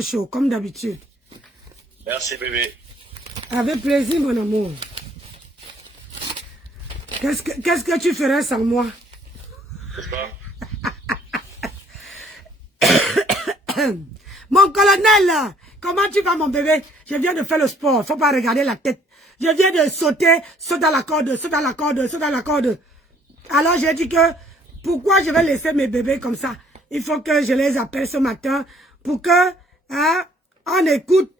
Chaud, comme d'habitude. Merci bébé. Avec plaisir, mon amour. Qu'est-ce que tu ferais sans moi? C'est ça? Mon colonel, comment tu vas mon bébé? Je viens de faire le sport, faut pas regarder la tête. Je viens de sauter, saute dans la corde, saute dans la corde, saute dans la corde. Alors j'ai dit que, pourquoi je vais laisser mes bébés comme ça? Il faut que je les appelle ce matin pour que, on écoute,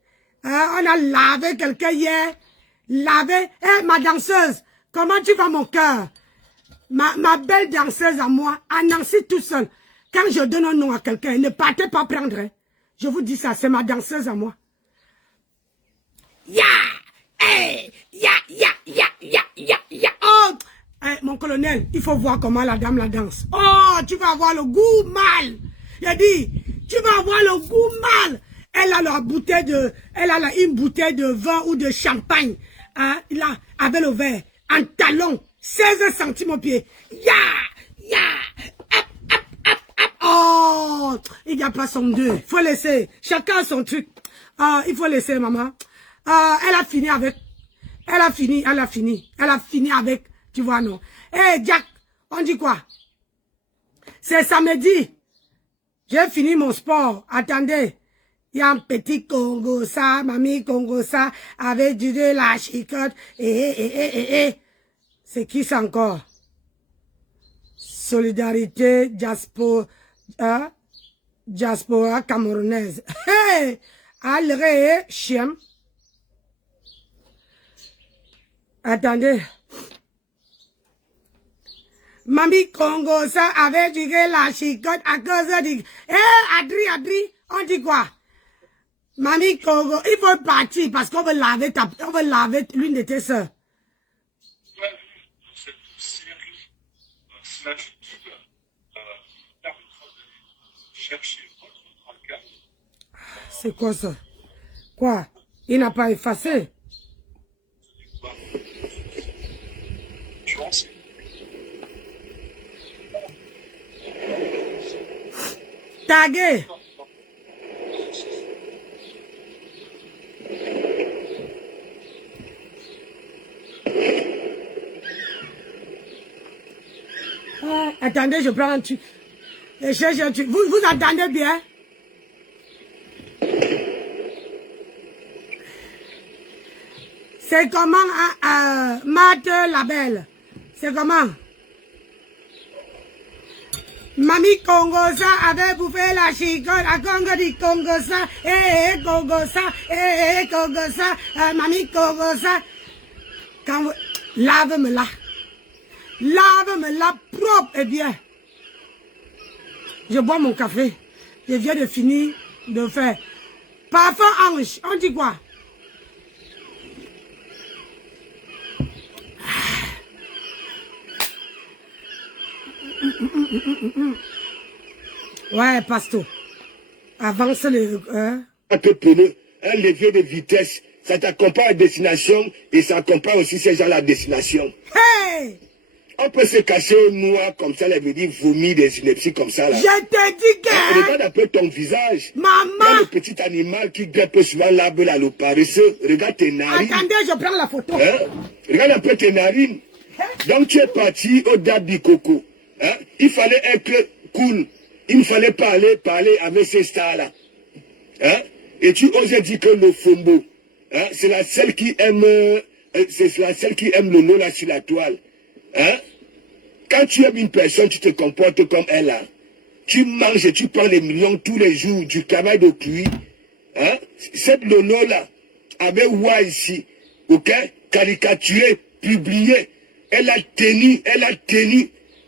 on a lavé quelqu'un hier, lavé, ma danseuse, comment tu vas mon cœur? Ma belle danseuse à moi, à Nancy tout seul. Quand je donne un nom à quelqu'un, ne partez pas prendre. Hein. Je vous dis ça, c'est ma danseuse à moi. Ya! Hey! Ya! Ya! Ya! Ya! Ya! Ya! Oh! Hey, mon colonel, il faut voir comment la dame la danse. Oh! Tu vas avoir le goût mal. J'ai dit, tu vas avoir le goût mal. Elle a une bouteille de vin ou de champagne. Hein, là, avec le verre, en talon, 16 centimes au pied. Ya! Ya! Hop, hop, hop, hop. Oh! Il n'y a pas son deux. Il faut laisser. Chacun a son truc. Il faut laisser, maman. Elle a fini avec. Elle a fini avec. Tu vois, non? Hey, Jack, on dit quoi? C'est samedi. J'ai fini mon sport. Attendez. Il y a un petit Congo ça, mamie Congo ça, avec du de la chicotte. C'est qui ça encore? Solidarité diaspora camerounaise. Hey! Alré, chien. Attendez. Mamie Congo ça, avec du de la chicotte à cause du... Adri, on dit quoi? Mamie Congo, il faut partir parce qu'on veut laver l'une de tes sœurs. C'est quoi ça? Quoi? Il n'a pas effacé? Tagué. Attendez, je prends un truc. Je cherche un truc. Vous entendez bien? C'est comment, Marthe Labelle? C'est comment? Mamie Congo ça avait bouffé la chicotte, à Congo dit Congo ça, Congo ça, Congo ça, Mamie Congo ça. Quand vous... Lave-me-la. Lave-me-la propre et bien. Je bois mon café. Je viens de finir de faire. Parfum ange, on dit quoi? Ouais, Pasto. Avance le... Un levier de vitesse, ça t'accompagne à destination et ça accompagne aussi ces gens à la destination. Hey! On peut se cacher au noir comme ça, ça veut dire vomir des inepties comme ça là. Je te dis que... Regarde un peu ton visage. Maman! Le petit animal qui grimpe souvent l'arbre là, le paresseux. Regarde tes narines. Attendez, je prends la photo. Hein? Regarde un peu tes narines. Donc tu es parti au date du coco. Hein? Il fallait être cool. Il ne fallait pas aller parler avec ces stars-là. Hein? Et tu osais dire que le Fombo, hein? C'est la seule qui aime le nom là sur la toile. Hein? Quand tu aimes une personne, tu te comportes comme elle là. Tu manges et tu prends des millions tous les jours du travail d'autrui. Hein? Cette Lono là avait Wa ici, ok? Caricaturé, publié. Elle a tenu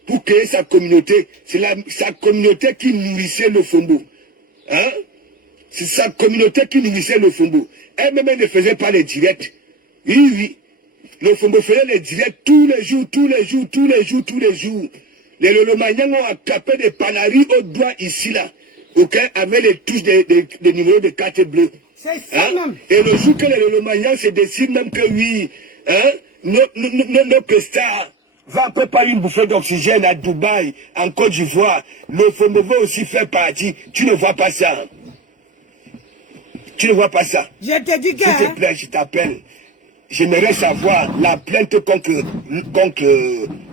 pour créer sa communauté. C'est sa communauté qui nourrissait le Fombo. Hein? C'est sa communauté qui nourrissait le Fombo. Elle-même ne faisait pas les directs. Oui. Le Fombo faisait les directs tous les jours. Les Lolomaniens ont attrapé des panaris au doigt ici là. Ok? Avec les touches des numéros de carte bleue. C'est ça même. Et le jour que les Lolomaniens se décident même que oui, hein? Nos stars va préparer une bouffée d'oxygène à Dubaï, en Côte d'Ivoire. Le Fombo va aussi faire partie. Tu ne vois pas ça. Tu ne vois pas ça? Je te dis que... S'il te plaît, je t'appelle. J'aimerais savoir la plainte contre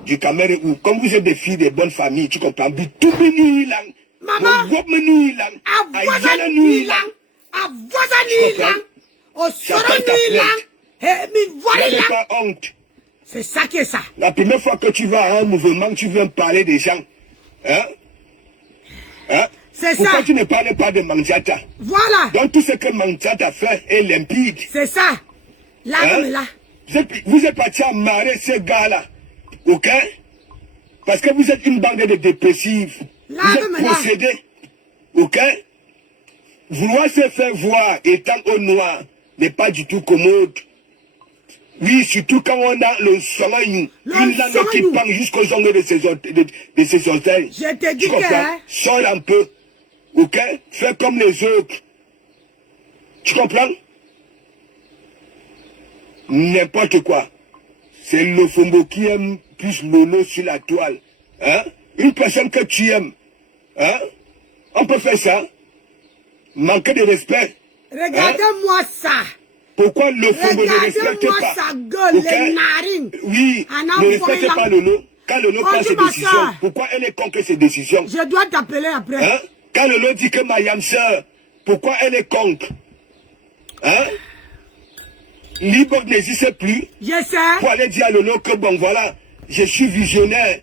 du Cameroun. Comme vous êtes des filles de bonnes familles, tu comprends? Maman, pas honte. c'est ça qui est ça. La première fois que tu vas à un mouvement, tu viens parler des gens. Hein? Hein? C'est Pourquoi ça. tu ne parles pas de Mandiata? Voilà. Donc tout ce que Mandiata fait est limpide. C'est ça. Là, Hein? là. Vous êtes parti à marrer ce gars-là. Ok? Parce que vous êtes une bande de dépressifs. Là, Vous êtes mais là. possédés. Ok? Vouloir se faire voir étant au noir n'est pas du tout commode. Oui, surtout quand on a le soleil, une langue qui pend jusqu'aux ongles de ses orteils. Je te dis Tu comprends? que... Hein? Sors un peu. Ok? Fais comme les autres. Tu comprends? N'importe quoi. C'est le Fombo qui aime plus Lolo sur la toile. Hein? Une personne que tu aimes. Hein? On peut faire ça. Manquer de respect. Regardez-moi ça. Pourquoi le Fombo ne respecte Regardez-moi pas? sa gueule, Okay? les narines. Oui, ne respecte pas Lolo. Quand Lolo prend ses décisions, pourquoi elle est contre ses décisions? Je dois t'appeler après. Hein? Quand Lolo dit que Mayam sœur, pourquoi elle est contre? Hein? Libre n'existe plus. Je sais. Pour aller dire à Lolo que bon voilà, je suis visionnaire.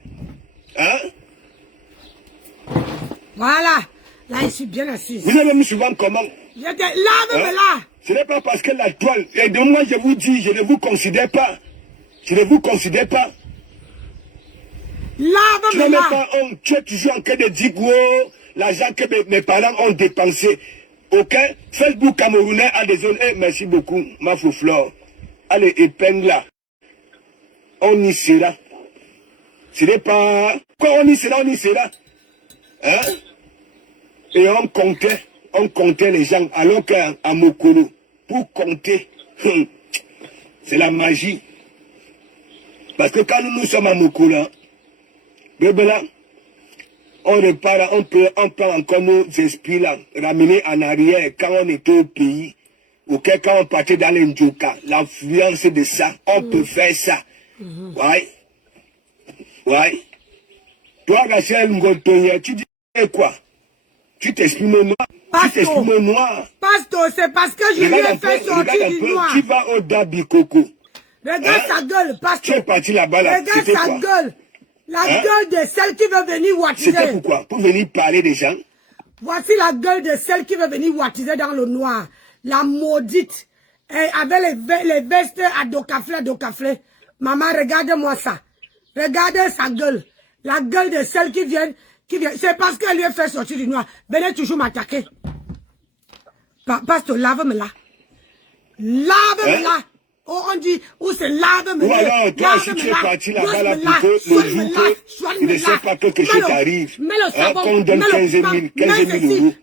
Hein? Voilà. Là, je suis bien assis. Vous allez me suivre comment? Je te lave, Hein? là. Ce n'est pas parce que la toile, et de moi je vous dis, je ne vous considère pas. Je ne vous considère pas. Lave, Tu n'as là. même pas honte. Tu es toujours en train de dire, wow, l'argent que mes parents ont dépensé. Ok? Facebook camerounais a des zones. Eh, merci beaucoup, ma fouflore. Allez, épingle là. On y sera. Ce n'est pas... Quoi, on y sera? Hein? Et on comptait les gens, alors qu'à Mokolo, pour compter, c'est la magie. Parce que quand nous sommes à Mokolo, là, on repart, on peut encore nos esprits là, ramener en arrière quand on était au pays, ou quand on partait dans l'Indioka, l'influence de ça, on peut faire ça. Ouais. Ouais. Toi, Rachel Ngotoya, tu dis quoi? Tu t'exprimes au noir. Tu t'exprimes au noir. Pastor, c'est parce que je lui ai fait sortir du noir. Tu vas au Dabi Coco. Regarde sa gueule, Pastor. Tu es parti là-bas là. Regarde sa gueule. La gueule de celle qui veut venir wattiser. C'était pourquoi? Pour venir parler des gens. Voici la gueule de celle qui veut venir wattiser dans le noir. La maudite. Et avec les vestes à docaflé. Maman, regarde-moi ça. Regardez sa gueule. La gueule de celle qui vient. C'est parce qu'elle lui a fait sortir du noir. Venez toujours m'attaquer. Pasteur, lave-moi là. Lave-moi là. Oh, on dit, ou c'est lave-moi là. Ou alors, toi, si tu es parti là-bas, là, plutôt, le jour que, il ne sait pas que quelque chose t'arrive, qu'on donne 15 000 euros,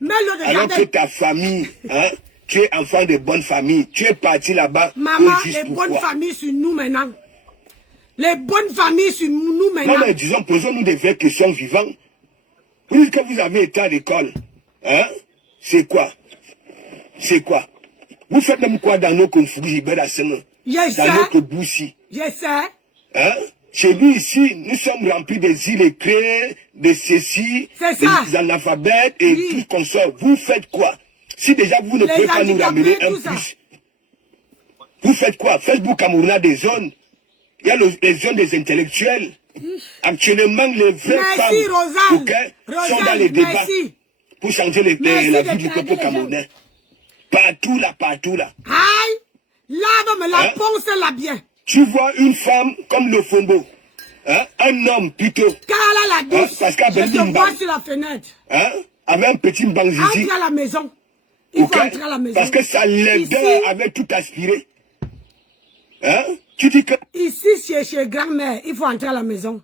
alors que ta famille, hein, tu es enfant de bonne famille, tu es parti là-bas. Maman, les bonnes familles sur nous maintenant. Les bonnes familles sur nous maintenant. Non, mais disons, posons-nous des vraies questions vivantes. Puisque vous avez été à l'école, hein, c'est quoi? C'est quoi? Vous faites même quoi dans nos conflits, dans notre boussi? Je sais. Hein? Chez nous ici, nous sommes remplis des illettrés, de ceci, des analphabètes et tout comme ça. Vous faites quoi? Si déjà vous ne pouvez pas nous ramener un plus, vous faites quoi? Facebook Cameroun a des zones. Il y a les zones des intellectuels. Actuellement, les vraies femmes sont dans les débats pour changer la vie du peuple camerounais. Partout là. Aïe! Lave-moi la ponce-la bien. Tu vois une femme comme le Fombo, hein? Un homme plutôt. Car elle a la douce, parce qu'elle je te vois sur la fenêtre. Hein? Avec un petit banc zizi. Entre à la maison. Il faut entrer à la maison. Parce que ça l'aidait avait tout aspiré. Hein? Tu dis que... Ici, chez grand-mère, il faut entrer à la maison.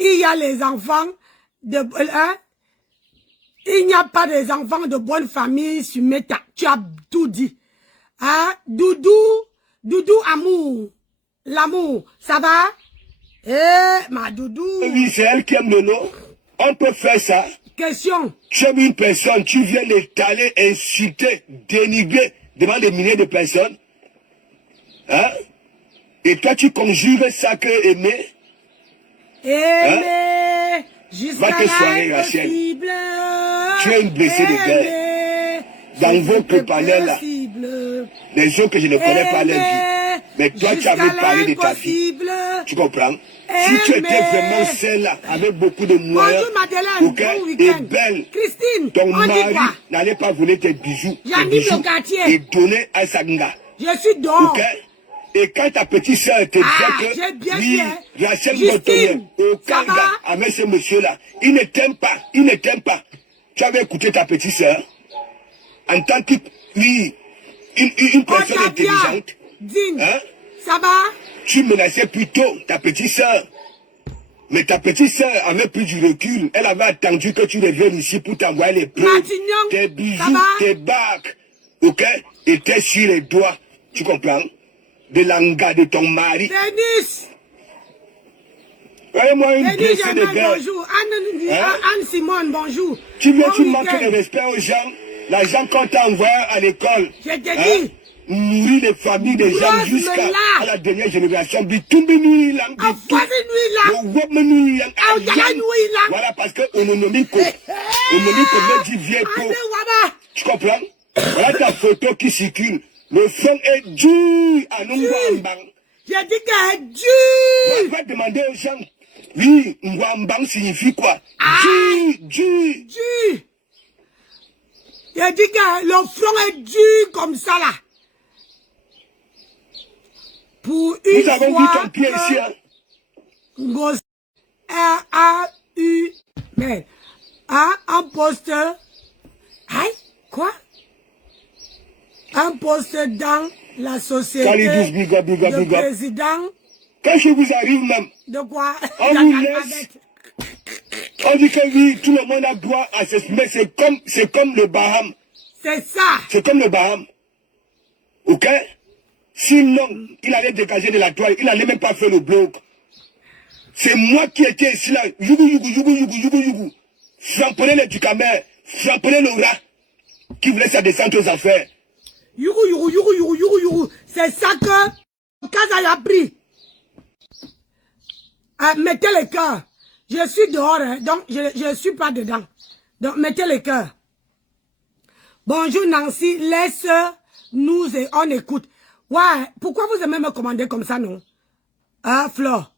Il y a les enfants de... Hein? Il n'y a pas des enfants de bonne famille sur Meta. Tu as tout dit. Hein? Doudou, amour. L'amour, ça va? Eh, ma Doudou. Oui, c'est elle qui aime le nom. On peut faire ça. Question. Tu aimes une personne, tu viens l'étaler, insulter, dénigrer devant des milliers de personnes. Hein? Et toi, tu conjugues ça que aimer. Aimer jusqu'à Rachel. Tu es une blessée de guerre. Dans votre panel là, les gens que je ne connais pas leur vie. Mais toi, tu avais parlé de ta vie. Tu comprends? Si tu étais vraiment celle-là, avec beaucoup de moyens, et belle, Christine, ton mari n'allait pas voler tes bijoux, et donner à Sanga. Je suis dehors. Et quand ta petite soeur te dit que, oui, Rachel Montonier, au Kanga, avec ce monsieur-là, il ne t'aime pas, il ne t'aime pas. Tu avais écouté ta petite soeur, en tant que, oui, une personne intelligente. Hein? Ça va? Tu menaçais plutôt ta petite soeur. Mais ta petite soeur avait pris du recul. Elle avait attendu que tu reviennes ici pour t'envoyer les preuves. Tes bijoux, tes bagues, étaient sur les doigts. Tu comprends? De l'anga de ton mari. Denis! Voyez-moi une blessée de guerre. Bonjour. Anne-Simone, bonjour. Tu viens, tu manques de respect aux gens. L'argent qu'on t'a envoyé à l'école. Je te dis. Nourrir les familles des gens jusqu'à la dernière génération. Voilà, parce que on nous dit vieille peau. Tu comprends? Voilà ta photo qui circule. Le fond est dur à Ngwambang. J'ai dit qu'elle est dur. On va demander aux gens. Oui, Ngwambang signifie quoi? Dur. J'ai dit que le front est dur comme ça là. Pour une nous avons vu ton pied ici. R-A-U. Mais, un poste. Aïe, quoi? Un poste dans la société. Le président. Quand je vous arrive même. De quoi? On vous laisse. On dit que oui, tout le monde a droit à s'exprimer. C'est comme le Baham. C'est ça. C'est comme le Baham. Ok? Sinon, il allait dégager de la toile. Il n'allait même pas faire le bloc. C'est moi qui étais ici là. Yougou. Frapponnez les Ducamer. Frapponnez le rat. Qui voulait sa descente aux affaires. Yougou. C'est ça que Kaza a pris. Mettez les cœurs. Je suis dehors, hein, donc je ne suis pas dedans. Donc mettez les cœurs. Bonjour Nancy, laisse-nous et on écoute. Ouais, pourquoi vous aimez me commander comme ça, non? Hein, Flore?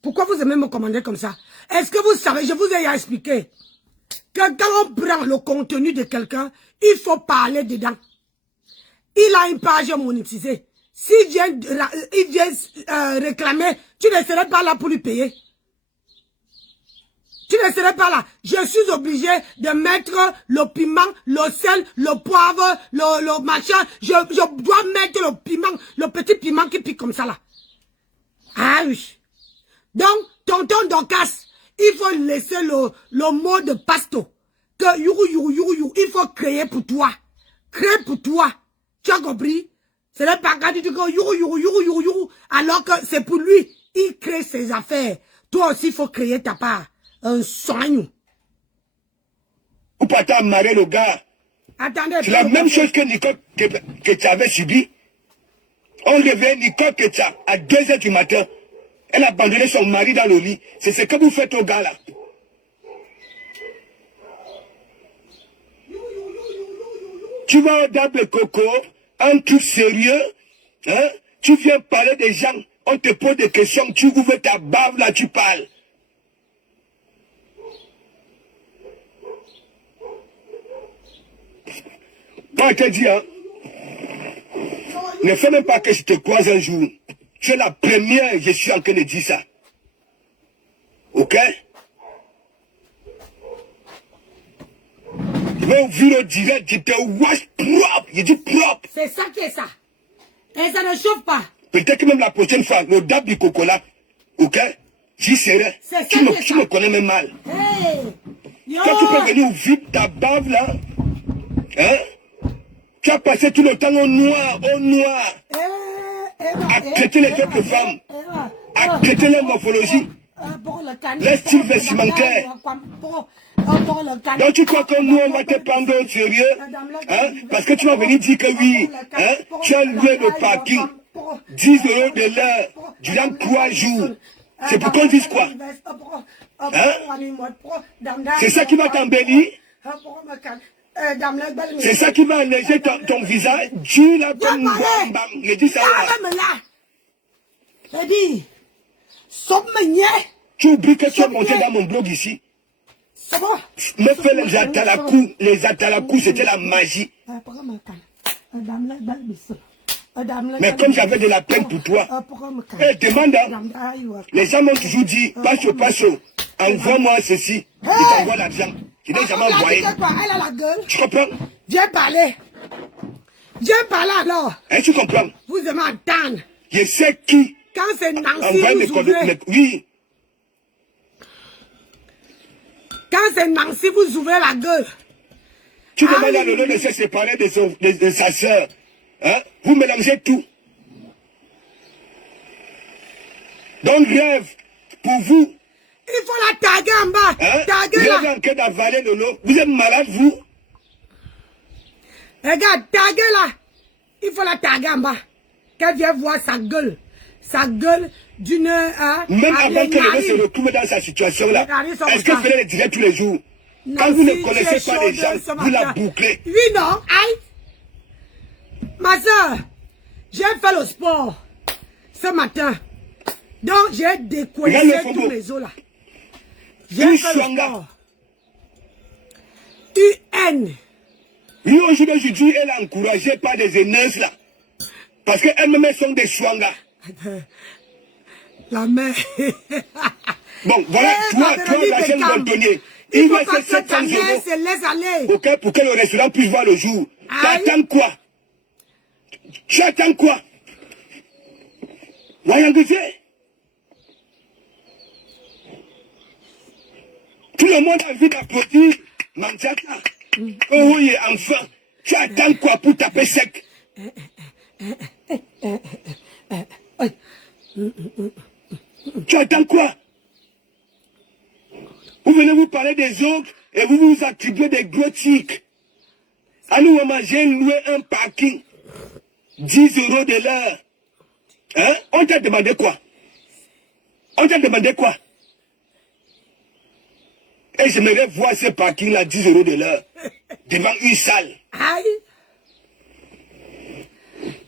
Pourquoi vous aimez me commander comme ça? Est-ce que vous savez, je vous ai expliqué, que quand on prend le contenu de quelqu'un, il faut parler dedans. Il a une page monétisée. S'il vient réclamer, tu ne serais pas là pour lui payer. Tu ne serais pas là. Je suis obligé de mettre le piment, le sel, le poivre, le machin. Je dois mettre le piment, le petit piment qui pique comme ça là. Ah oui. Donc, tonton Docas, il faut laisser le mot de pasto. Que yougou, il faut créer pour toi. Créer pour toi. Tu as compris? Ce n'est pas quand tu dis que yougou, alors que c'est pour lui. Il crée ses affaires. Toi aussi, il faut créer ta part. Un soin. Ou pas t'amarrer le gars. Attendez. C'est la même chose que Nicole que tu avais subi. On réveille Nicole que tu as à 2 h du matin. Elle a abandonné son mari dans le lit. C'est ce que vous faites au gars là. Tu vas au Dable Coco, un truc sérieux, hein? Tu viens parler des gens, on te pose des questions, tu ouvres ta bave là, tu parles. Moi, je te dis, hein, ne fais même pas que je te croise un jour. Tu es la première, je suis en train de dire ça. Ok? Je vais ouvrir le direct, je te wash propre. Je dis propre. C'est ça qui est ça. Et ça ne chauffe pas. Peut-être que même la prochaine fois, le dab du coco là, ok? J'y serai. Tu me connais même mal. Hey. Quand tu peux venir ouvrir ta bave là, hein? Tu as passé tout le temps au noir, à traiter les autres femmes, à traiter leur morphologie. Les styles vestimentaires. Donc tu crois que nous on va te prendre au sérieux, hein? Parce que tu vas venir dire que oui, hein? Tu as loué le parking, 10 € de l'heure, durant 3 jours. C'est pour qu'on dise quoi? Hein? C'est ça qui va t'embellir? C'est ça qui va alléger ton visage? Tu l'as comme bam bam. Je dis ça là. Tu oublies que tu es monté dans mon blog ici. Me fait les atalakou, c'était la magie. Mais comme j'avais de la peine pour toi, demande, les gens m'ont toujours dit, Pacho, envoie-moi ceci, il t'envoie l'argent. Je n'ai jamais envoyé. Tu comprends? Viens parler alors. Hein, tu comprends? Vous devez m'entendre. Je sais qui. Quand c'est Nancy, vous ouvrez. Oui. Quand c'est Nancy, vous ouvrez la gueule. Tu demandes à Lolo de se séparer de sa soeur. Hein? Vous mélangez tout. Donc rêve, pour vous. Il faut la taguer en bas. Hein? Taguer vous là. êtes en train d'avaler Lolo. Vous êtes malade, vous? Regarde, taguer là. Il faut la taguer en bas. Qu'elle vienne voir sa gueule. Sa gueule d'une... Même avant que Lolo se retrouve dans sa situation là. Est-ce que vous faites les directs tous les jours? Quand vous ne connaissez pas les gens, vous la bouclez. Oui, non. Aïe. Ma soeur, j'ai fait le sport ce matin. Donc, j'ai décoiffé tous mes os là. J'ai fait le sport. UN. Oui, aujourd'hui, elle est encouragée par des haineuses là. Parce qu'elles-mêmes sont des chouangas. La mère. Bon, voilà, toi, Rachel Montonnier. Il faut pas que ta mère se laisse aller. Ok, pour que le restaurant puisse voir le jour. Tu attends quoi? Tu attends quoi? Voyons que c'est. Tout le monde a envie d'applaudir Manjata. Oh oui, enfin. Tu attends quoi pour taper sec? Tu attends quoi? Vous venez vous parler des autres et vous vous attribuez des gros tics. À nous, j'ai loué un parking. 10 € de l'heure. Hein? On t'a demandé quoi? On t'a demandé quoi? Et j'aimerais voir ce parking-là, 10 € de l'heure. Devant une salle. Aïe.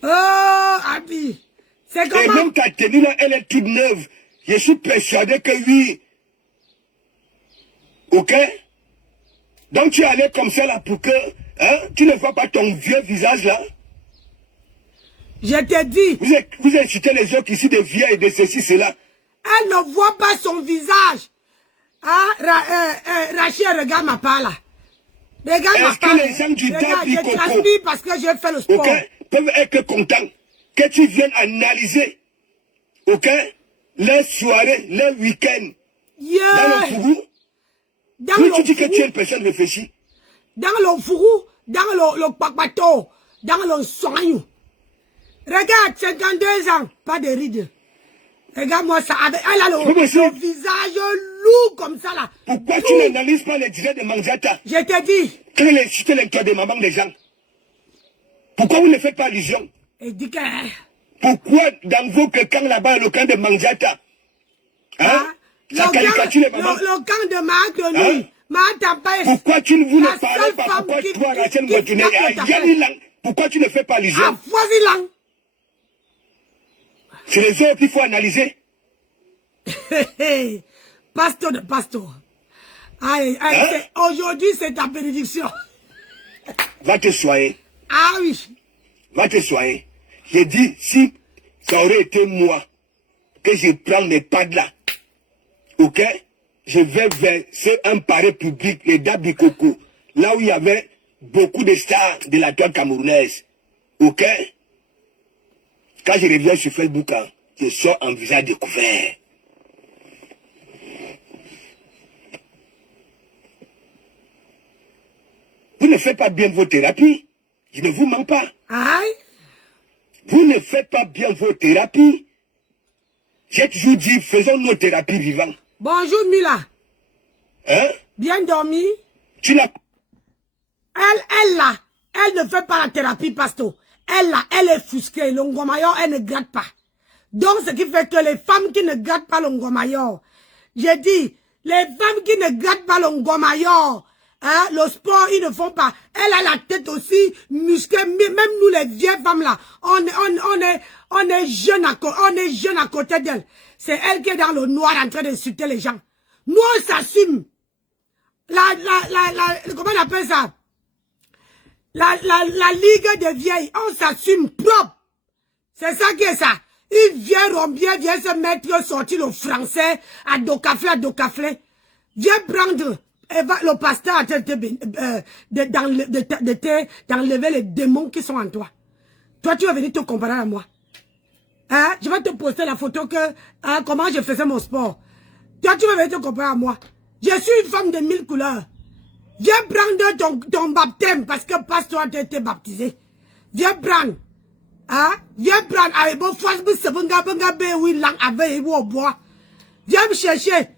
Oh, Abi. C'est comment? Et même ta tenue là, elle est toute neuve. Je suis persuadé que oui. Ok? Donc tu es allé comme ça là pour que hein, tu ne vois pas ton vieux visage là. Je t'ai dit. Vous incitez les autres ici de vieilles, de ceci, cela. Elle ne voit pas son visage. Ah, Rachel, regarde ma part là. Regarde ma part. Est-ce que les gens du Dabi Coco, je transpire parce que j'ai fait le sport. Okay, peuvent être contents que tu viennes analyser, ok, les soirées, les week-ends, dans le fourou. Tu dis que tu es une personne réfléchie. Dans le fourou, dans le papato, dans le soin. Regarde, 52 ans, pas de rides. Regarde-moi ça, elle a le visage lourd comme ça là. Pourquoi tu n'analyses pas les directs de Manjata? Je t'ai dit. Quel est l'institut lecteur de maman des gens? Pourquoi vous ne faites pas allusion? Et dis que... Pourquoi dans vos camps là-bas, le camp de Manjata? Hein? Ça caricature les mamans. Le camp de Marc de lui. Pourquoi tu ne vous ne parlez pas? Pourquoi toi, Rachel Montonnier, pourquoi tu ne fais pas allusion? Ah, Foisilang. C'est les autres qu'il faut analyser. Pasteur de pasteur. Hein? Aujourd'hui, c'est ta bénédiction. Va te soigner. Ah oui. Va te soigner. J'ai dit, si ça aurait été moi, que je prends mes pads là, ok, je vais verser un pareil public, les Dabi Coco, là où il y avait beaucoup de stars de la toile camerounaise. Ok? Quand je reviens sur Facebook, hein, je sors en visage découvert. Vous ne faites pas bien vos thérapies. Je ne vous mens pas. Aïe. Vous ne faites pas bien vos thérapies. J'ai toujours dit, faisons nos thérapies vivantes. Bonjour Mila. Hein? Bien dormi? Tu l'as... Elle là, elle ne fait pas la thérapie, pasto. Elle là, elle est fusquée. Le Ngomayor, elle ne gratte pas. Donc, ce qui fait que les femmes qui ne grattent pas le Ngomayor, j'ai dit, les femmes qui ne grattent pas le Ngomayor, hein, le sport, ils ne font pas. Elle a la tête aussi musclée. Même nous, les vieilles femmes là, on est jeunes à côté d'elle. C'est elle qui est dans le noir en train d'insulter les gens. Nous, on s'assume. Comment on appelle ça? La ligue des vieilles, on s'assume propre. C'est ça qui est ça. Il vient Rombier, vient se mettre, sortir le français à Docaflé. Viens prendre le pasteur à d'enlever les démons qui sont en toi. Toi, tu vas venir te comparer à moi. Hein? Je vais te poster la photo que, hein, comment je faisais mon sport. Toi, tu vas venir te comparer à moi. Je suis une femme de 1000 couleurs. Viens prendre ton baptême parce que pasteur a été baptisé. Viens prendre. Hein? Viens prendre. Viens me chercher.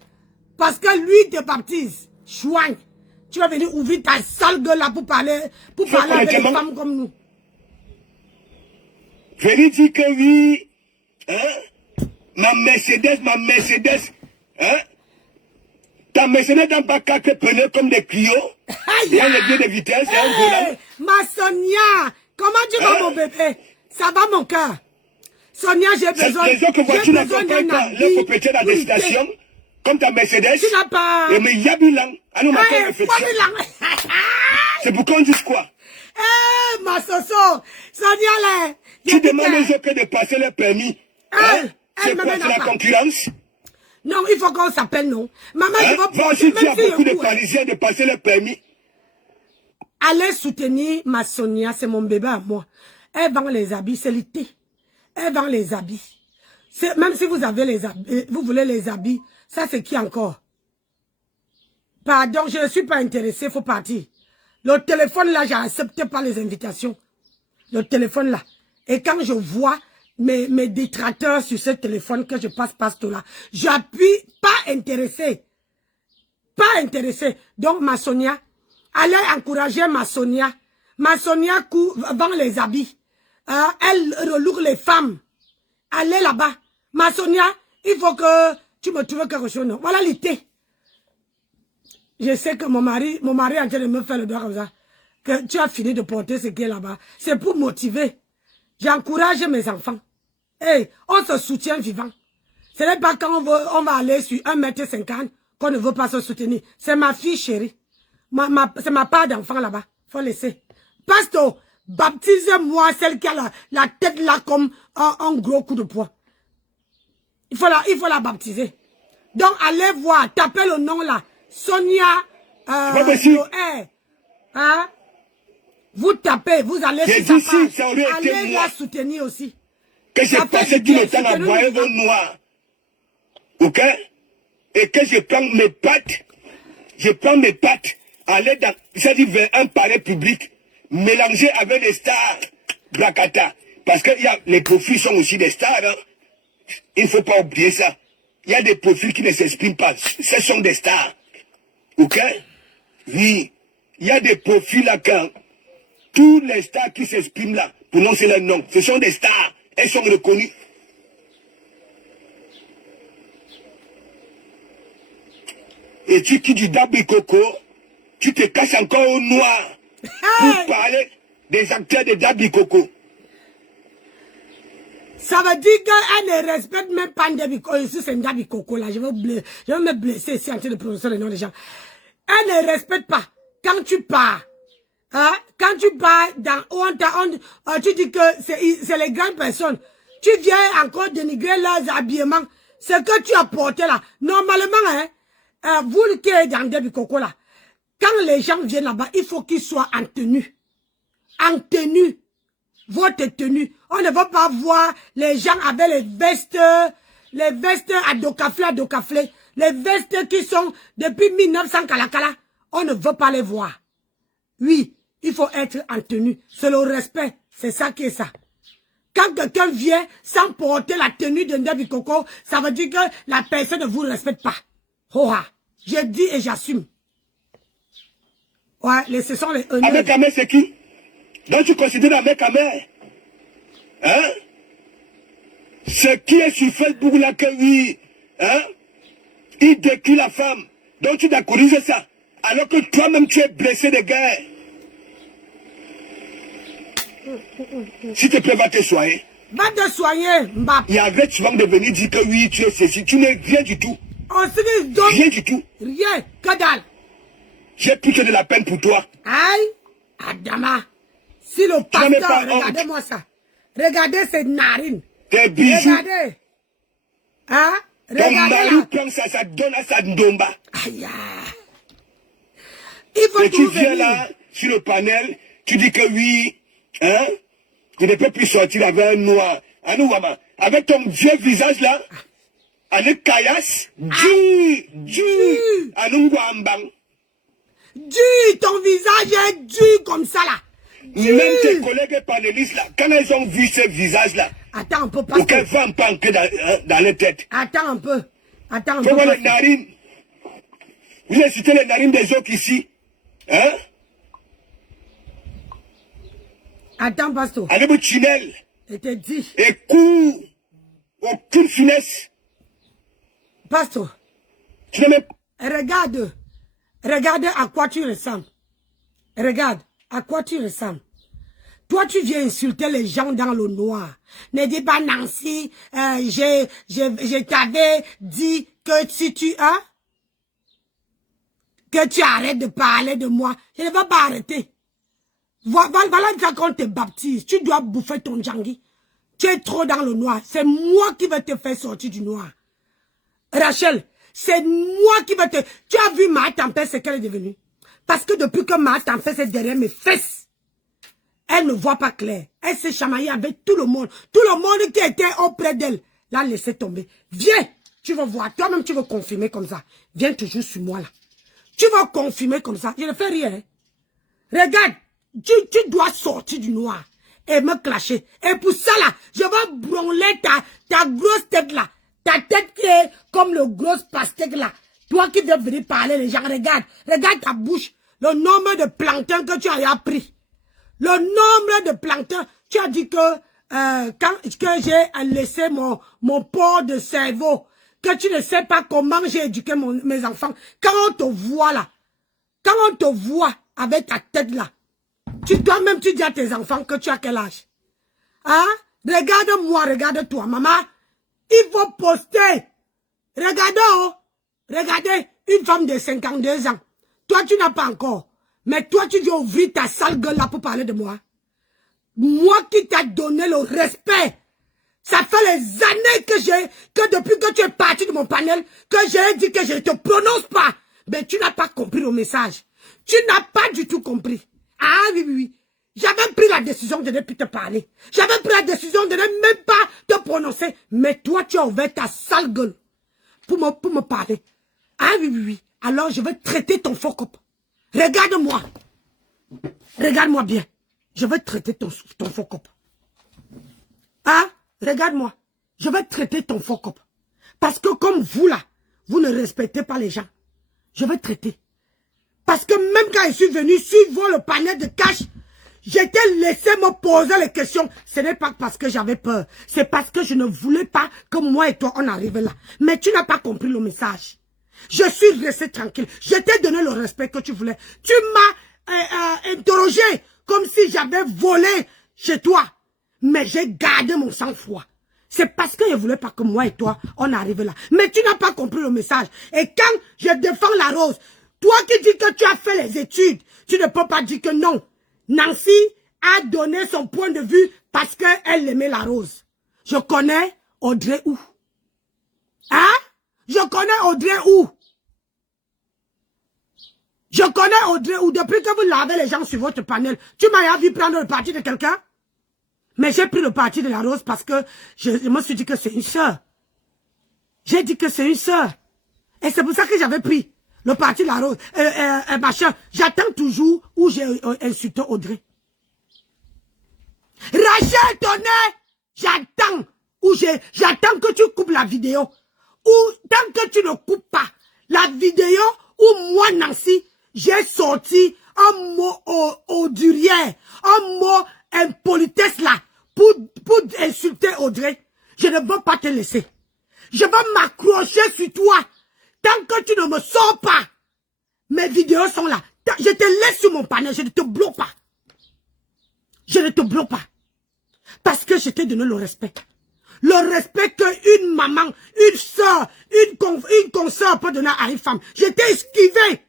Parce que lui te baptise. Chouang. Tu vas venir ouvrir ta sale gueule là pour parler avec des femmes comme nous. Je lui dis que oui. Hein? Ma Mercedes. Hein? Ta Mercedes n'a pas 4 pneus comme des Clio. Il y a les biais de vitesse, et un volant. Ma Sonia, comment tu vas mon bébé? Ça va mon cœur. Sonia, j'ai besoin. Les autres voitures n'accompagnent pas le propriétaire de la destination, comme ta Mercedes. Tu n'as pas. Et mais Yabilang. Allons, ma c'est pour qu'on dise quoi? Eh, ma Soso, Sonia là. Tu demandes aux autres de passer le permis. Hein? C'est quoi, c'est la concurrence? Non, il faut qu'on s'appelle, non. Maman, hein? je vais Va aussi dire à beaucoup de Parisiens de passer le permis. Allez soutenir ma Sonia, c'est mon bébé à moi. Elle vend les habits, c'est l'été. Elle vend les habits. Même si vous avez les habits, vous voulez les habits, ça c'est qui encore? Pardon, je ne suis pas intéressée, faut partir. Le téléphone là, j'accepte pas les invitations. Le téléphone là. Et quand je vois mes détracteurs sur ce téléphone que je passe tout là, j'appuie pas intéressé. Pas intéressé. Donc ma Sonia, allez encourager ma Sonia. Ma Sonia vend les habits. Elle reloue les femmes. Allez là-bas. Ma Sonia, il faut que tu me trouves quelque chose. Non? Voilà l'été. Je sais que mon mari est en train de me faire le doigt comme ça. Que tu as fini de porter ce qui est là-bas. C'est pour motiver. J'encourage mes enfants. Hey, on se soutient vivant. Ce n'est pas quand on va aller sur 1,50 m qu'on ne veut pas se soutenir. C'est ma fille chérie. C'est ma part d'enfant là-bas. Faut laisser. Pasteur, baptise-moi celle qui a la tête là comme un gros coup de poing. Il faut la baptiser. Donc, allez voir, tapez le nom là. Sonia, hein? Vous tapez, vous allez sur sa page. Allez la soutenir aussi. Que j'ai passé tout le temps à boire vos noirs. Ok? Et que je prends mes pattes, aller dans, c'est-à-dire vers un palais public, mélanger avec des stars, Blacata. Parce que les profils sont aussi des stars, hein. Il ne faut pas oublier ça. Il y a des profils qui ne s'expriment pas. Ce sont des stars. Ok? Oui. Il y a des profils là quand tous les stars qui s'expriment là, prononcer leur nom, ce sont des stars. Elles sont reconnues. Et tu qui du Dabi Coco, tu te caches encore au noir pour parler des acteurs de Dabi Coco. Ça veut dire qu'elle ne respecte même pas Dabi Coco. Ici, c'est Dabi Coco là. Je vais me blesser ici en train de prononcer le nom des gens. Elle ne respecte pas. Quand tu pars, hein, quand tu pars tu dis que c'est les grandes personnes. Tu viens encore dénigrer leurs habillements. Ce que tu as porté là. Normalement, hein, vous qui êtes dans Dabi Coco là, quand les gens viennent là-bas, il faut qu'ils soient en tenue. En tenue. Votre tenue. On ne veut pas voir les gens avec les vestes à docaflé. Les vestes qui sont depuis 1900 Kalakala. On ne veut pas les voir. Oui, il faut être en tenue. C'est le respect. C'est ça qui est ça. Quand quelqu'un vient sans porter la tenue de Ndabi Coco, ça veut dire que la personne ne vous respecte pas. Oha. J'ai dit et j'assume. Ouais, ce sont les honneurs. Avec Amé, c'est qui? Donc tu considères avec Amé? Hein? C'est qui est sur Facebook là que oui? Hein? Il décrit la femme. Donc tu dois corriger ça. Alors que toi-même tu es blessé de guerre. S'il te plaît, va te soigner. Va te soigner, Mbap. Il y avait tu vas me venir dire que oui, tu es ceci. Tu n'es rien du tout. On se dit donc. Rien du tout. Rien, que dalle. J'ai plus que de la peine pour toi. Aïe, Adama. Si le pasteur, regardez-moi ça. Regardez ces narines. Tes bijoux. Regardez. Hein? Ton Regardez mari là. prend ça, ça donne à sa ndomba. Aïe. Il faut Et tu tout viens venir. là, sur le panel, tu dis que oui, hein, tu ne peux plus sortir avec un noir. Anouama, avec ton vieux visage là, avec Kayas, Anouambang. Dur, ton visage est dur comme ça là. Dur. Même tes collègues panélistes là, quand ils ont vu ce visage là, Attends un peu, pour qu'elles pasteur. vont pas entrer dans les têtes. Attends un peu. Attends un Faut peu. voir les pasteur. narines. Vous avez cité les narines des autres ici. Hein? Attends, pasteur. Allez, vous tunnel. Je te dis. Et coup, aucune finesse. Pasteur. Tu n'as même Regarde. Regarde à quoi tu ressembles. Regarde à quoi tu ressembles. Toi, tu viens insulter les gens dans le noir. Ne dis pas, Nancy, je t'avais dit que si tu as, que tu arrêtes de parler de moi. Je ne vais pas arrêter. Voilà quand on te baptise. Tu dois bouffer ton djangui. Tu es trop dans le noir. C'est moi qui vais te faire sortir du noir. Rachel, c'est moi qui vais te... Tu as vu ma tempête, ce qu'elle est devenue. Parce que depuis que ma tempête est derrière mes fesses, elle ne voit pas clair. Elle s'est chamaillée avec tout le monde. Tout le monde qui était auprès d'elle l'a laissé tomber. Viens, tu vas voir. Toi-même, tu vas confirmer comme ça. Viens toujours sur moi là. Tu vas confirmer comme ça. Je ne fais rien. Regarde, tu dois sortir du noir et me clasher. Et pour ça là, je vais branler ta grosse tête là. Ta tête qui est comme le gros pastèque là. Toi qui veux venir parler les gens, regarde ta bouche. Le nombre de plancton que tu as pris. Le nombre de plancton. Tu as dit que que j'ai laissé mon port de cerveau. Que tu ne sais pas comment j'ai éduqué mes enfants. Quand on te voit là. Quand on te voit avec ta tête là. Toi-même tu dis à tes enfants que tu as quel âge? Hein? Regarde-moi, regarde-toi, maman. Il faut poster. Regardez, oh. Regardez, une femme de 52 ans. Toi, tu n'as pas encore. Mais toi, tu dois ouvrir ta sale gueule là pour parler de moi. Moi qui t'ai donné le respect. Ça fait les années que depuis que tu es parti de mon panel, que j'ai dit que je ne te prononce pas. Mais tu n'as pas compris le message. Tu n'as pas du tout compris. Ah oui, oui, oui. J'avais pris la décision de ne plus te parler. J'avais pris la décision de ne même pas te prononcer. Mais toi, tu as ouvert ta sale gueule pour me parler. Ah oui, oui, oui. Alors, je vais traiter ton faux cop. Regarde-moi. Regarde-moi bien. Je vais traiter ton faux cop. Hein? Regarde-moi. Je vais traiter ton faux cop. Parce que comme vous là, vous ne respectez pas les gens. Je vais traiter. Parce que même quand je suis venu suivre le panel de cash, j'étais laissé me poser les questions. Ce n'est pas parce que j'avais peur. C'est parce que je ne voulais pas que moi et toi, on arrive là. Mais tu n'as pas compris le message. Je suis resté tranquille. Je t'ai donné le respect que tu voulais. Tu m'as interrogé comme si j'avais volé chez toi. Mais j'ai gardé mon sang-froid. C'est parce que je ne voulais pas que moi et toi, on arrive là. Mais tu n'as pas compris le message. Et quand je défends la rose, toi qui dis que tu as fait les études, tu ne peux pas dire que non. Nancy a donné son point de vue parce qu'elle aimait la rose. Je connais Audrey où? Hein? Je connais Audrey où? Je connais Audrey où? Depuis que vous lavez les gens sur votre panel, tu m'as vu prendre le parti de quelqu'un? Mais j'ai pris le parti de la rose parce que je me suis dit que c'est une sœur. J'ai dit que c'est une sœur. Et c'est pour ça que j'avais pris le parti de la rose. Machin. J'attends toujours où j'ai insulté Audrey. Rachel Tonnet, J'attends j'attends que tu coupes la vidéo. Ou tant que tu ne coupes pas la vidéo où moi, Nancy, j'ai sorti un mot odurière, un mot impolitesse là, pour insulter Audrey, je ne veux pas te laisser. Je vais m'accrocher sur toi. Tant que tu ne me sors pas, mes vidéos sont là. Je te laisse sur mon panel, je ne te bloque pas. Je ne te bloque pas. Parce que je t'ai donné le respect. Le respect qu'une maman, une soeur, une consoeur peut donner à une femme. Je t'ai esquivé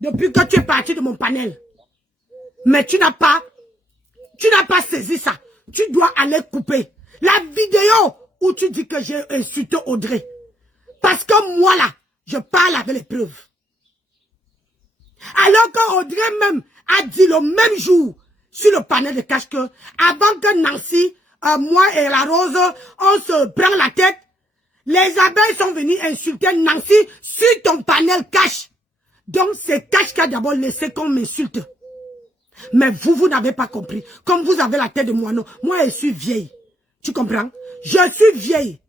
depuis que tu es parti de mon panel. Mais tu n'as pas saisi ça. Tu dois aller couper la vidéo où tu dis que j'ai insulté Audrey. Parce que moi là, je parle avec les preuves. Alors qu'Audrey même a dit le même jour sur le panel de cash que avant que Nancy, moi et la Rose, on se prend la tête, les abeilles sont venues insulter Nancy sur ton panel cash. Donc c'est cash qui a d'abord laissé qu'on m'insulte. Mais vous n'avez pas compris. Comme vous avez la tête de moineau, moi je suis vieille. Tu comprends? Je suis vieille.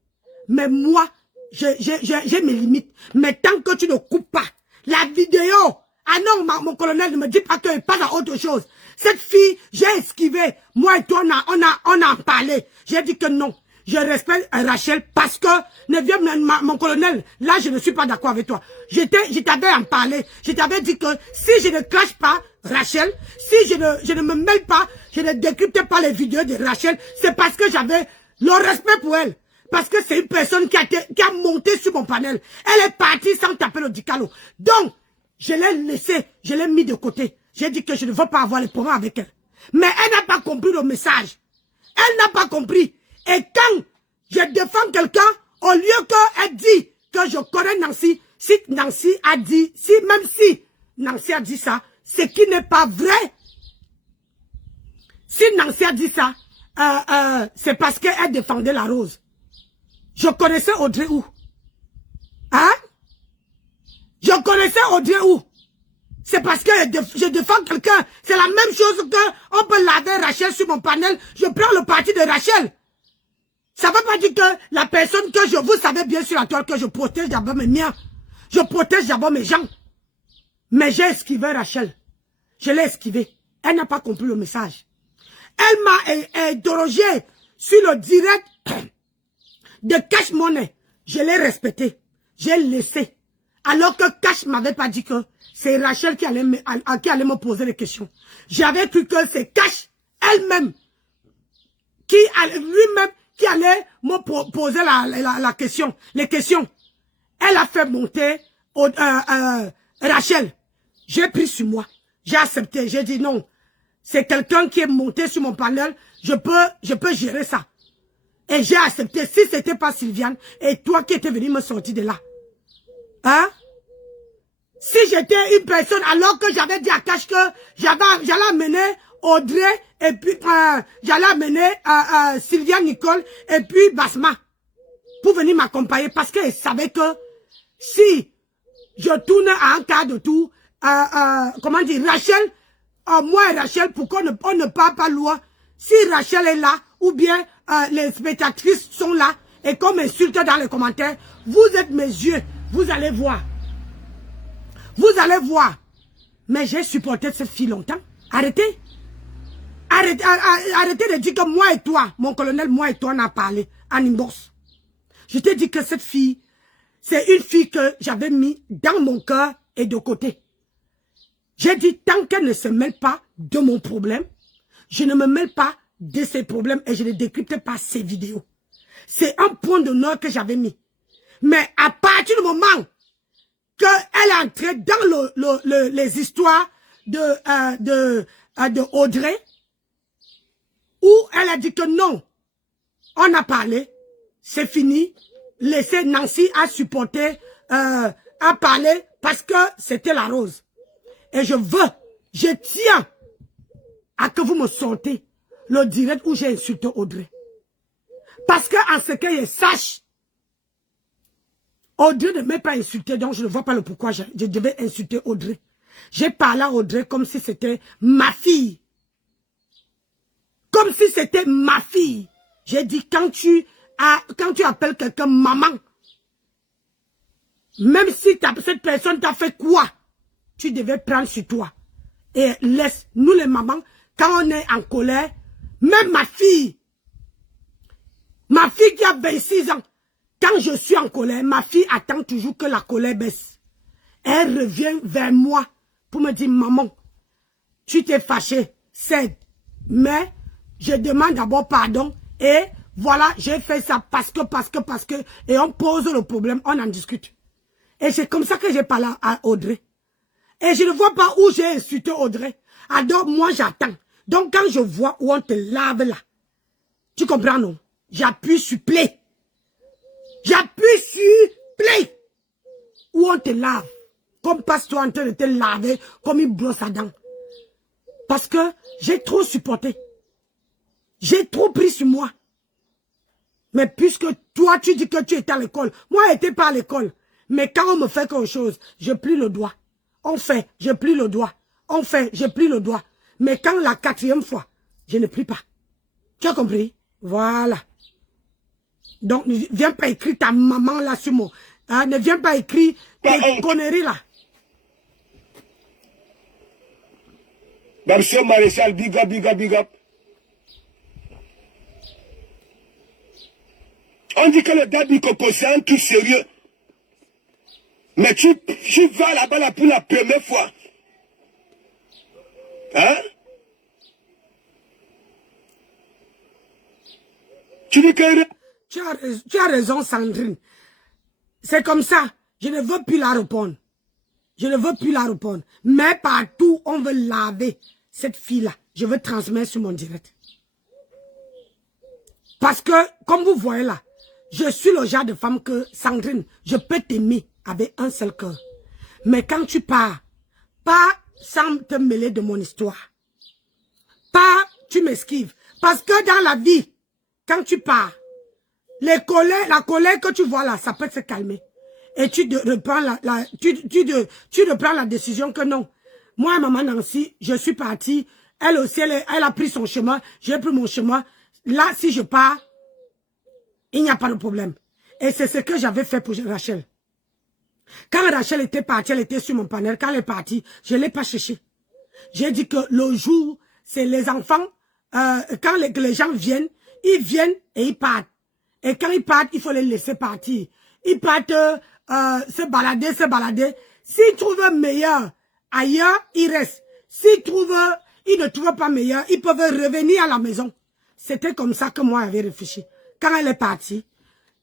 Mais moi, j'ai mes limites. Mais tant que tu ne coupes pas la vidéo, ah non, mon colonel ne me dit pas qu'il passe à autre chose. Cette fille, j'ai esquivé. Moi et toi, on a parlé. J'ai dit que non. Je respecte Rachel parce que, mon colonel, là, je ne suis pas d'accord avec toi. Je t'avais en parlé. Je t'avais dit que si je ne clash pas Rachel, si je ne me mêle pas, je ne décrypte pas les vidéos de Rachel, c'est parce que j'avais le respect pour elle. Parce que c'est une personne qui a monté sur mon panel. Elle est partie sans taper le dicalo. Donc, je l'ai laissé, je l'ai mis de côté. J'ai dit que je ne veux pas avoir les problèmes avec elle. Mais elle n'a pas compris le message. Elle n'a pas compris. Et quand je défends quelqu'un, au lieu qu'elle dit que je connais Nancy, si Nancy a dit, même si Nancy a dit ça, ce qui n'est pas vrai. Si Nancy a dit ça, c'est parce qu'elle défendait la Rose. Je connaissais Audrey où? Hein? Je connaissais Audrey où? C'est parce que je défends quelqu'un. C'est la même chose que on peut laver Rachel sur mon panel. Je prends le parti de Rachel. Ça ne veut pas dire que la personne que vous savez bien sur la toile que je protège d'abord mes miens. Je protège d'abord mes gens. Mais j'ai esquivé Rachel. Je l'ai esquivé. Elle n'a pas compris le message. Elle m'a interrogé sur le direct de Cash Money. Je l'ai respecté. J'ai laissé. Alors que Cash m'avait pas dit que c'est Rachel qui allait me poser des questions. J'avais cru que c'est Cash elle-même lui-même qui allait me poser la question, les questions. Elle a fait monter Rachel. J'ai pris sur moi. J'ai accepté. J'ai dit non. C'est quelqu'un qui est monté sur mon panel. Je peux gérer ça. Et j'ai accepté. Si c'était pas Sylviane et toi qui étais venu me sortir de là. Hein? Si j'étais une personne, alors que j'avais dit à Cash que j'allais amener Audrey et puis j'allais amener Sylviane Nicole et puis Basma pour venir m'accompagner parce qu'elle savait que si je tourne à un quart de tour, comment dire, Rachel, moi et Rachel, pourquoi on ne part pas loin? Si Rachel est là, ou bien les spectatrices sont là et qu'on m'insulte dans les commentaires, vous êtes mes yeux, vous allez voir. Vous allez voir. Mais j'ai supporté cette fille longtemps. Arrêtez. Arrêtez de dire que moi et toi, mon colonel, moi et toi, on a parlé en inbox. Je t'ai dit que cette fille, c'est une fille que j'avais mis dans mon cœur et de côté. J'ai dit, tant qu'elle ne se mêle pas de mon problème, je ne me mêle pas de ses problèmes et je ne décrypte pas ses vidéos. C'est un point d'honneur que j'avais mis. Mais à partir du moment qu'elle est entrée dans les histoires de Audrey, où elle a dit que non, on a parlé, c'est fini, laissez Nancy à supporter, à parler parce que c'était la Rose. Et je tiens à que vous me sortez le direct où j'ai insulté Audrey. Parce que en ce que je sache, Audrey ne m'a pas insulté, donc je ne vois pas le pourquoi je devais insulter Audrey. J'ai parlé à Audrey comme si c'était ma fille. Comme si c'était ma fille. J'ai dit, quand tu appelles quelqu'un maman, même si cette personne t'a fait quoi, tu devais prendre sur toi. Et laisse, nous les mamans, quand on est en colère, même ma fille qui a 26 ans, quand je suis en colère, ma fille attend toujours que la colère baisse. Elle revient vers moi pour me dire, maman, tu t'es fâché, cède. Mais je demande d'abord pardon et voilà, j'ai fait ça parce que, et on pose le problème, on en discute. Et c'est comme ça que j'ai parlé à Audrey. Et je ne vois pas où j'ai insulté Audrey. Alors moi j'attends. Donc quand je vois où on te lave là, tu comprends non? J'appuie sur play. J'appuie sur play. Où on te lave. Comme passe-toi en train de te laver comme une brosse à dents. Parce que j'ai trop supporté. J'ai trop pris sur moi. Mais puisque toi tu dis que tu étais à l'école, moi je n'étais pas à l'école. Mais quand on me fait quelque chose, je plie le doigt. On fait, je plie le doigt. On fait, je plie le doigt. Mais quand la 4e fois, je ne plie pas. Tu as compris? Voilà. Donc, ne viens pas écrire ta maman là sur moi. Hein, ne viens pas écrire tes conneries là. Monsieur Maréchal, big up, big up, big up. On dit que le Daddy Coco, c'est un truc sérieux. Mais tu vas là-bas là pour la première fois. Hein? Tu dis que... Tu as raison, Sandrine. C'est comme ça. Je ne veux plus la répondre. Je ne veux plus la répondre. Mais partout, on veut laver cette fille-là. Je veux transmettre sur mon direct. Parce que, comme vous voyez là, je suis le genre de femme que, Sandrine, je peux t'aimer avec un seul cœur. Mais quand tu pars, pas sans te mêler de mon histoire. Pas, tu m'esquives. Parce que dans la vie, quand tu pars, la colère que tu vois là, ça peut se calmer. Et tu reprends tu reprends la décision que non. Moi, maman Nancy, je suis partie. Elle aussi, elle a pris son chemin. J'ai pris mon chemin. Là, si je pars, il n'y a pas de problème. Et c'est ce que j'avais fait pour Rachel. Quand Rachel était partie, elle était sur mon panel. Quand elle est partie, je ne l'ai pas cherchée. J'ai dit que le jour, c'est les enfants, quand les gens viennent, ils viennent et ils partent. Et quand ils partent, il faut les laisser partir. Ils partent se balader. S'ils trouvent meilleur ailleurs, ils restent. S'ils ne trouvent pas meilleur, ils peuvent revenir à la maison. C'était comme ça que moi j'avais réfléchi. Quand elle est partie,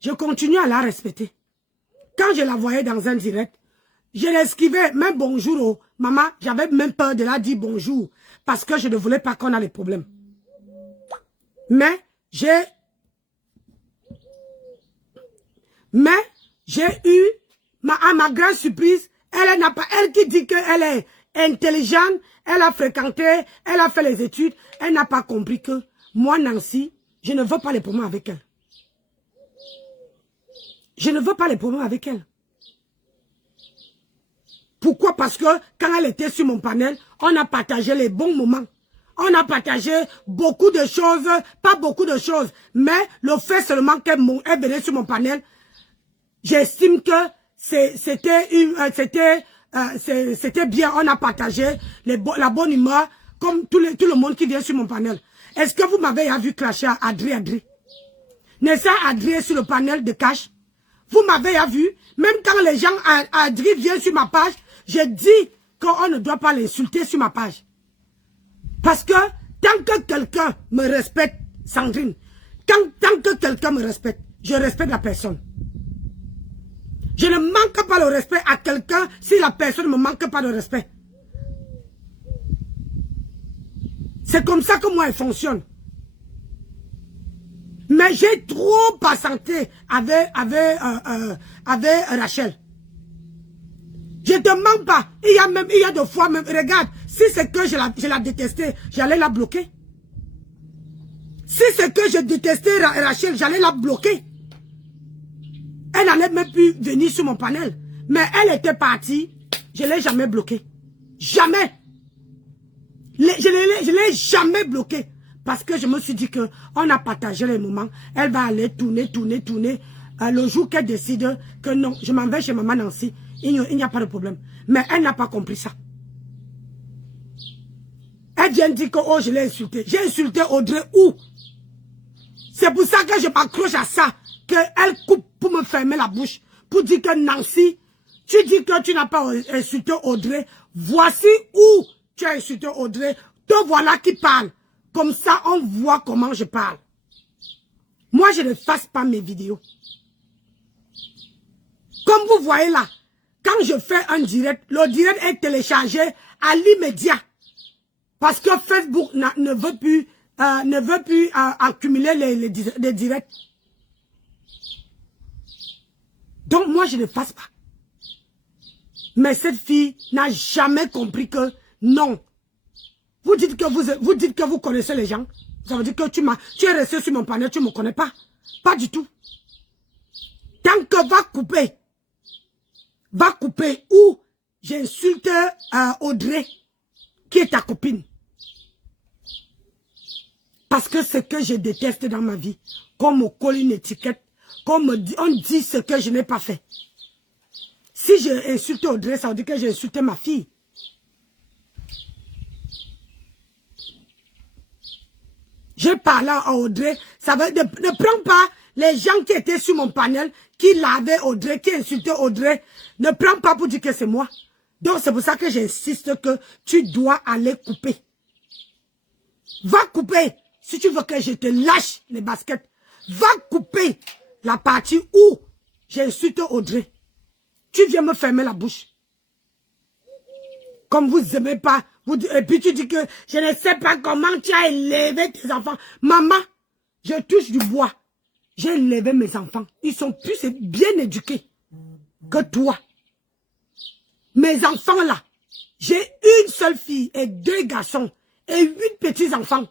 je continue à la respecter. Quand je la voyais dans un direct, je l'esquivais, même bonjour, oh, maman, j'avais même peur de la dire bonjour, parce que je ne voulais pas qu'on ait des problèmes. Mais j'ai eu, à ma grande surprise, elle qui dit qu'elle est intelligente, elle a fréquenté, elle a fait les études, elle n'a pas compris que moi, Nancy, je ne veux pas les problèmes avec elle. Je ne veux pas les problèmes avec elle. Pourquoi? Parce que quand elle était sur mon panel, on a partagé les bons moments. On a partagé beaucoup de choses, pas beaucoup de choses, mais le fait seulement qu'elle venait sur mon panel, j'estime que c'était bien. On a partagé la bonne humeur, comme tout le monde qui vient sur mon panel. Est-ce que vous m'avez vu clasher à Adri? N'est-ce pas Adri sur le panel de Cash? Vous m'avez vu, même quand les gens Adri viennent sur ma page, je dis qu'on ne doit pas l'insulter sur ma page. Parce que tant que quelqu'un me respecte, Sandrine, tant que quelqu'un me respecte, je respecte la personne. Je ne manque pas le respect à quelqu'un si la personne ne me manque pas de respect. C'est comme ça que moi, elle fonctionne. Mais j'ai trop patienté avec Rachel. Je ne te mens pas. Il y a des fois même, regarde, si c'est que je la détestais, j'allais la bloquer. Si c'est que je détestais Rachel, j'allais la bloquer. Elle n'allait même plus venir sur mon panel. Mais elle était partie, je ne l'ai jamais bloquée. Jamais. Je ne l'ai jamais bloquée. Parce que je me suis dit que on a partagé les moments. Elle va aller tourner. Le jour qu'elle décide que non, je m'en vais chez maman Nancy, il n'y a pas de problème. Mais elle n'a pas compris ça. Elle vient dire que oh, je l'ai insulté. J'ai insulté Audrey où? C'est pour ça que je m'accroche à ça. Qu'elle coupe pour me fermer la bouche. Pour dire que Nancy, tu dis que tu n'as pas insulté Audrey. Voici où tu as insulté Audrey. Te voilà qui parle. Comme ça, on voit comment je parle. Moi, je ne fasse pas mes vidéos. Comme vous voyez là, quand je fais un direct, le direct est téléchargé à l'immédiat. Parce que Facebook ne veut plus accumuler les directs. Donc moi, je ne fasse pas. Mais cette fille n'a jamais compris que non. Vous dites que vous connaissez les gens. Ça veut dire que tu es resté sur mon panel, tu ne me connais pas. Pas du tout. Tant que va couper ou j'insulte Audrey, qui est ta copine. Parce que ce que je déteste dans ma vie, qu'on me colle une étiquette, on dit ce que je n'ai pas fait. Si j'ai insulté Audrey, ça veut dire que j'ai insulté ma fille. J'ai parlé à Audrey, ça veut dire, ne prends pas les gens qui étaient sur mon panel, qui lavaient Audrey, qui insultaient Audrey, ne prends pas pour dire que c'est moi. Donc c'est pour ça que j'insiste que tu dois aller couper. Va couper. Si tu veux que je te lâche les baskets, va couper la partie où j'insulte Audrey. Tu viens me fermer la bouche. Comme vous n'aimez pas, et puis tu dis que je ne sais pas comment tu as élevé tes enfants. Maman, je touche du bois. J'ai élevé mes enfants. Ils sont plus bien éduqués que toi. Mes enfants là, j'ai une seule fille et 2 garçons et 8 petits-enfants.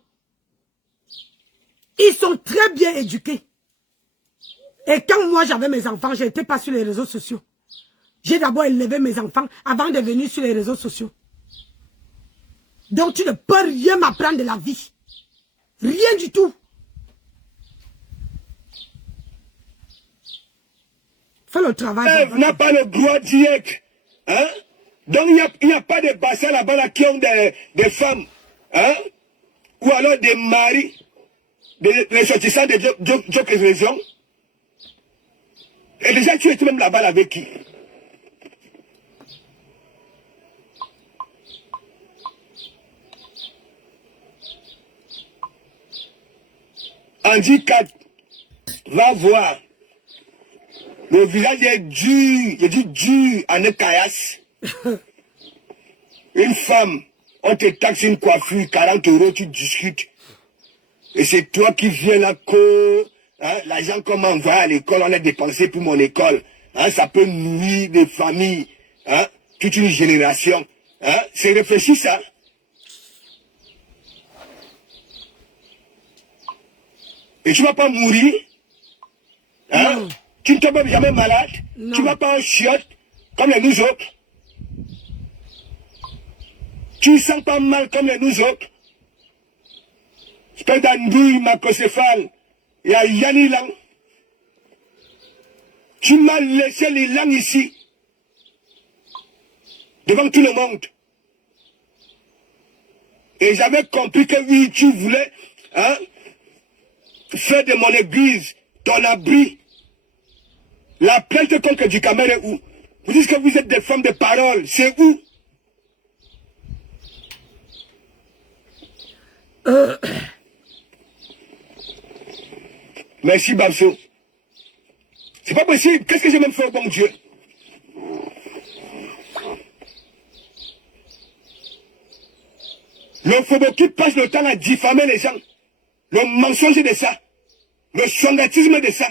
Ils sont très bien éduqués. Et quand moi j'avais mes enfants, je n'étais pas sur les réseaux sociaux. J'ai d'abord élevé mes enfants avant de venir sur les réseaux sociaux. Donc tu ne peux rien m'apprendre de la vie. Rien du tout. Fais le travail. Elle n'a pas le droit direct. Hein? Donc il n'y a pas de bassins là-bas là, qui ont des femmes. Hein? Ou alors des maris. Des ressortissants de d'autres régions. Et déjà tu étais même là-bas avec qui? Andy 4, va voir. Le visage est dur, je dis dur, en un caillasse. Une femme, on te taxe une coiffure, 40 €, tu discutes. Et c'est toi qui viens là que hein, l'argent qu'on m'a envoyé à l'école, on a dépensé pour mon école. Hein, ça peut nourrir des familles, hein, toute une génération. Hein, c'est réfléchi ça. Et tu ne vas pas mourir. Hein? Tu ne tombes jamais malade. Non. Tu ne vas pas en chiotte comme les nous autres. Tu ne sens pas mal comme les nous autres. Espèce d'andouille macrocéphale. Il y a Yanni Lang. Tu m'as laissé les langues ici. Devant tout le monde. Et j'avais compris que oui, tu voulais hein, faire de mon église ton abri. La plainte contre du Cameroun est où? Vous dites que vous êtes des femmes de parole. C'est où? Merci Babso. C'est pas possible. Qu'est-ce que j'ai même fait au bon Dieu? L'homophobie qui passe le temps à diffamer les gens. Le mensonge de ça. Le songatisme de ça.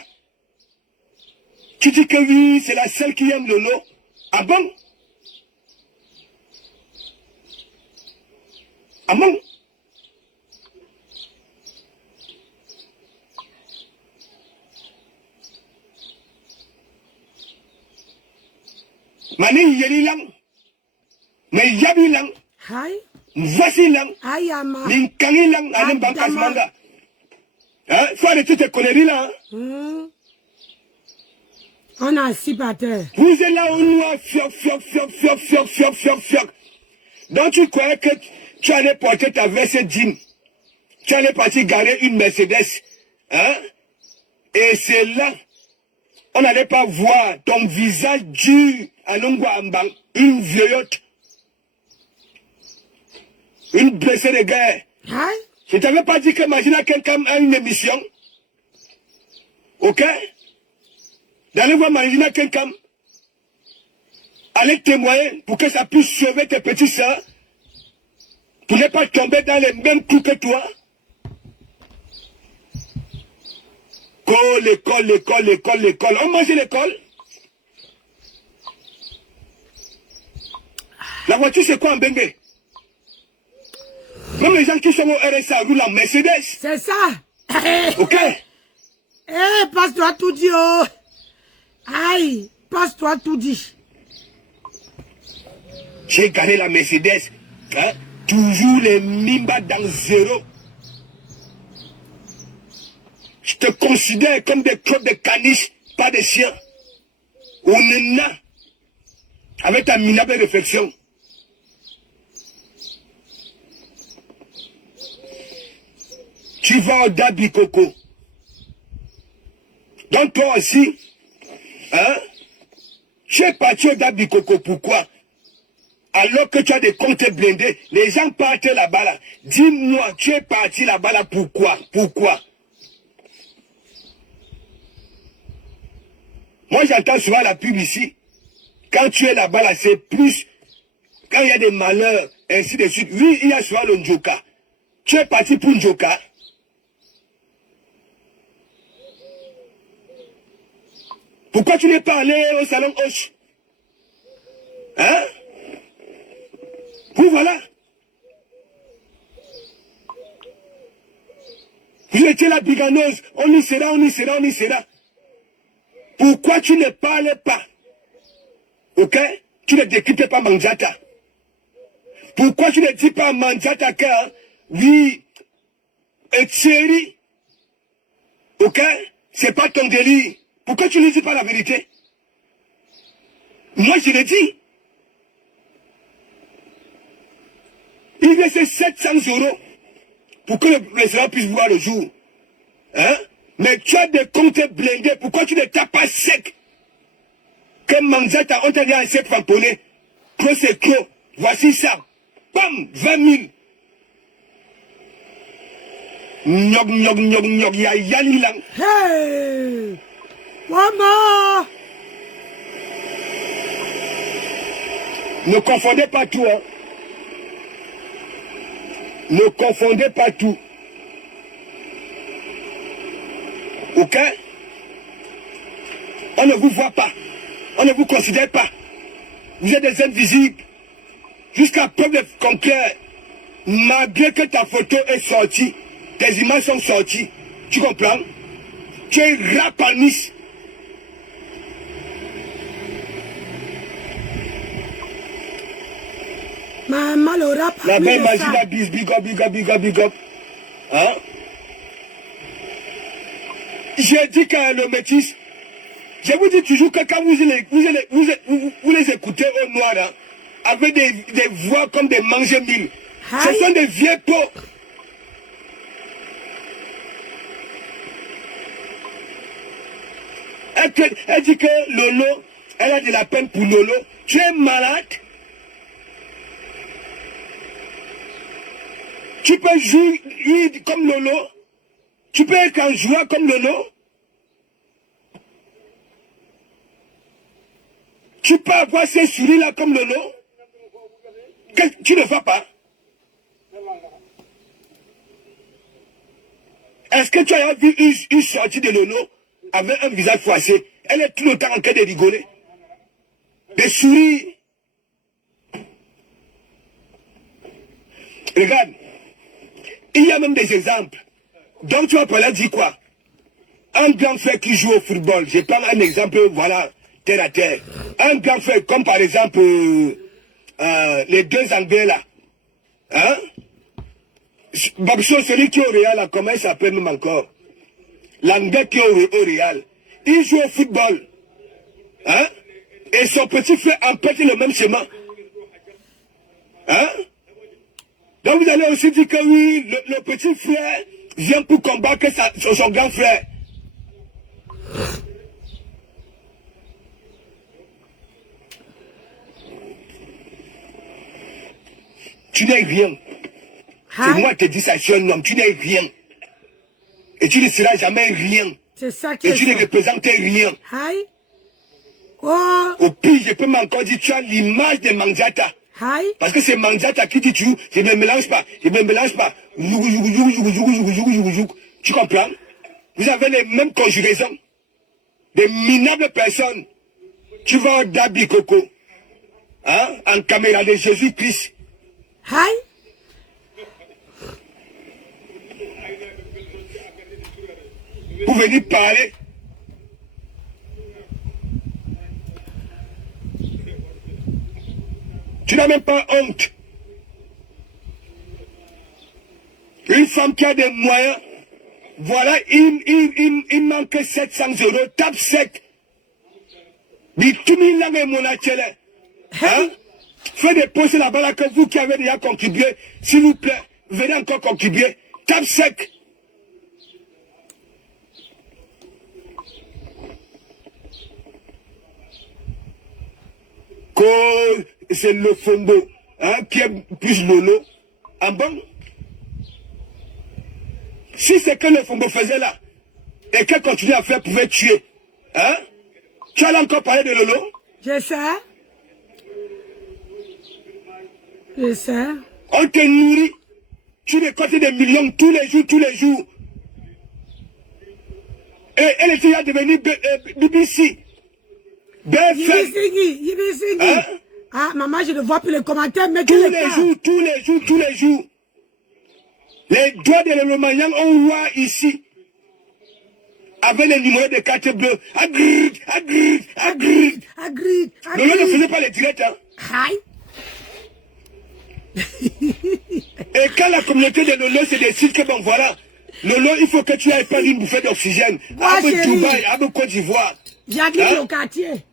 Tu dis que oui, c'est la seule qui aime le lot. Ah bon? Ah bon? Mani yeli lang. Mais yabi lang. Hi. Voici lang. Ayama. Minkangi lang, allez, bankas manga. Hein? Faut arrêter tes conneries là. Hein? On a assis par terre. Vous êtes là au noir, fioc. Donc tu croyais que tu allais porter ta veste jean. Tu allais partir garer une Mercedes. Hein? Et c'est là, on n'allait pas voir ton visage dur à Longwambang, une vieillotte. Une blessée de guerre. Hein? Je t'avais pas dit que Magina quelqu'un a une émission. Ok? D'aller voir Magina quelqu'un. Allez témoigner pour que ça puisse sauver tes petits sœurs. Pour ne pas tomber dans les mêmes coups que toi. L'école. On mange l'école. La voiture, c'est quoi en Bengue? Même les gens qui sont au RSA roulent en Mercedes. C'est ça. Ok? Passe-toi tout dit, oh. Aïe, passe-toi tout dit. J'ai gagné la Mercedes. Hein? Toujours les mimbas dans zéro. Je te considère comme des crottes de caniche, pas des chiens. On est là. Avec ta minable réflexion. Tu vas au Dabi Coco. Donc toi aussi, hein? Tu es parti au Dabi Coco, pourquoi? Alors que tu as des comptes blindés, les gens partent là-bas là. Dis-moi, tu es parti là-bas là, pourquoi? Moi j'entends souvent la pub ici. Quand tu es là-bas là, c'est plus. Quand il y a des malheurs, ainsi de suite. Oui, il y a souvent le Njoka. Tu es parti pour Njoka. Pourquoi tu n'es pas allé au salon Hoche? Hein? Vous voilà. Vous étiez la biganeuse. On y sera. Pourquoi tu ne parles pas? Ok? Tu ne décryptes pas Manjata. Pourquoi tu ne dis pas à Manjata que, oui, et Thierry, ok? C'est pas ton délire. Pourquoi tu ne dis pas la vérité? Moi, je l'ai dit. Il laisse 700 € pour que le restaurant puisse voir le jour. Hein? Mais tu as des comptes blindés. Pourquoi tu ne tapes pas sec? Que Manzata, on t'a dit un sec famponné. Clos c'est clos. Voici ça. Bam! 20 000. Nyog, ya yani lang. Hey! Maman! Ne confondez pas tout, hein. Ne confondez pas tout. Ok? On ne vous voit pas. On ne vous considère pas. Vous êtes des invisibles. Jusqu'à preuve concrète, malgré que ta photo est sortie, tes images sont sorties. Tu comprends? Tu es rapanis. Maman, le rap. La belle magie, la bise, big up. Hein? J'ai dit que le métis, je vous dis toujours que quand vous les écoutez au noir, hein, avec des voix comme des mange-mille, ce sont des vieux pots. Elle dit que Lolo, elle a de la peine pour Lolo. Tu es malade? Tu peux jouer comme Lolo? Tu peux être un joueur comme Lolo? Tu peux avoir ces souris-là comme Lolo? Tu ne vas pas? Est-ce que tu as vu une sortie de Lolo avec un visage froissé? Elle est tout le temps en train de rigoler. Des souris. Regarde. Il y a même des exemples. Donc tu vas parler dire quoi? Un grand frère qui joue au football. Je prends un exemple, voilà, terre à terre. Un grand frère, comme par exemple les deux Anglais là. Hein? Babso, celui qui est au Real, là, comment il s'appelle même encore? L'anglais qui est au Real. Il joue au football. Hein? Et son petit frère emprunte le même chemin. Hein? Donc vous allez aussi dire que oui, le petit frère vient pour combattre son grand frère. Tu n'es rien. C'est moi qui te dis ça, je suis un homme. Tu n'es rien. Et tu ne seras jamais rien. C'est ça qui et est tu ne représentes rien. Hi. Oh. Au pire, je peux m'encore dire, tu as l'image de Manzata. Hi. Parce que c'est Manzata qui dit, je ne me mélange pas, je ne me mélange pas. Tu comprends? Vous avez les mêmes conjugaisons. Des minables personnes. Tu vas au Dabi Coco. Hein? En caméra de Jésus-Christ. Hi. Vous venez parler. Tu n'as même pas honte. Une femme qui a des moyens, voilà, il manque 700 €, tape sec. Bitumi langue mon achele. Hein? Faites des postes là-bas là que vous qui avez déjà contribué, s'il vous plaît, venez encore contribuer. Tape sec. C'est le Fombo, hein, qui est plus Lolo. Ah bon? Si c'est que le Fombo faisait là, et qu'elle continue à faire, pouvait tuer, hein? Tu allais encore parler de Lolo? Je sais. Je sais. On te nourrit, tu récoltes des millions tous les jours, tous les jours. Et elle était à devenir BBC. BFM. Yibi Hein? Ah, maman, je ne vois plus les commentaires, mais Tous les jours. Les doigts de l'Elomanian, on voit ici. Avec les numéros de carte bleue. Agrid. Lolo ne faisait pas les directs, hein. Hi. Et quand la communauté de Lolo se décide que bon voilà, Lolo, il faut que tu ailles prendre une bouffée d'oxygène. À Dubaï, à Côte d'Ivoire. J'habite au quartier.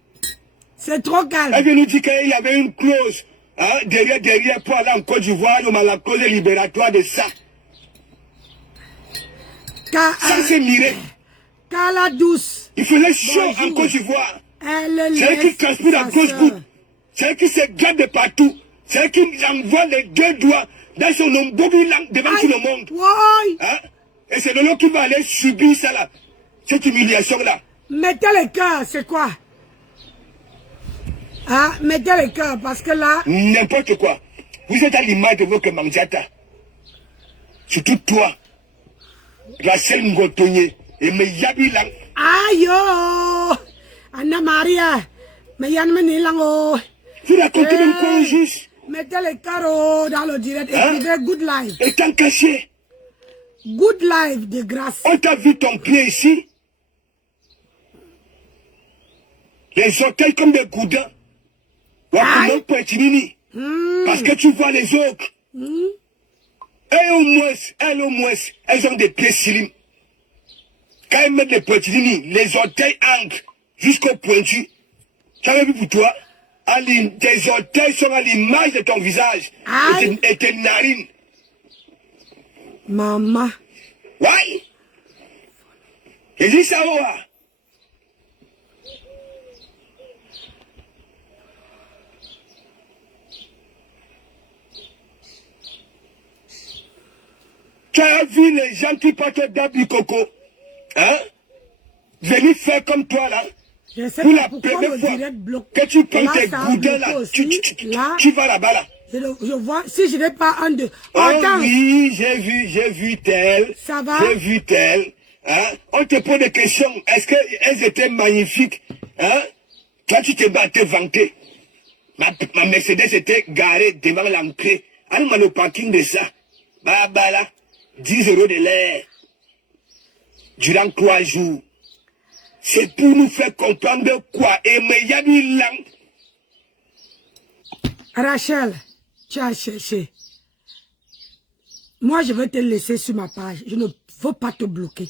C'est trop calme. Elle vient nous dire qu'il y avait une clause, hein, derrière pour aller en Côte d'Ivoire, la clause libératoire de ça. Ça c'est miré. Cala douce. Il faisait chaud en Côte d'Ivoire. C'est elle qui transpire la grosse goutte. C'est elle qui se garde de partout. C'est elle qui envoie les deux doigts dans son ombre devant tout le monde. Hein? Et c'est Lolo qui va aller subir ça là. Cette humiliation-là. Mettez les cœurs, c'est quoi? Ah, mettez les cœurs, parce que là... N'importe quoi. Vous êtes à l'image de votre Manzata. Surtout toi. Rachel Ngotonye. Et me yabi lang. Aïe! Anna Maria. Me yanme nilango. Vous racontez même quoi au juge? Mettez les cœurs dans le direct. Écrivez Good Life. Étant caché. Good Life, de grâce. On t'a vu ton pied ici? Les orteils comme des goudins. Parce que tu vois les autres. Elles au moins, elles ont des pieds slim. Quand elles mettent les poitrines, les orteils ancrent jusqu'au pointu. Tu avais vu pour toi? Tes orteils sont à l'image de ton visage et tes narines. Maman. Ouais. Et dis ça, ouais. Tu as vu les gens qui portent d'Abi Coco, hein? Venir faire comme toi là. Je sais pour la pourquoi première le fois direct bloque. que tu prends Là, tes ça a goudins là, bloqué tu vas là-bas là. Je vois, si je n'ai pas un de... Oh attends. oui, j'ai vu tel. Ça va? J'ai vu tel. Hein? On te pose des questions. Est-ce qu'elles étaient magnifiques? Hein? Toi, tu t'es vanté. Ma Mercedes était garée devant l'entrée. Allez-moi le parking de ça. Bah là. 10 € de l'air. Durant 3 jours. C'est pour nous faire comprendre quoi. Et mais il y a du lang. Rachel, tu as cherché. Moi, je vais te laisser sur ma page. Je ne veux pas te bloquer.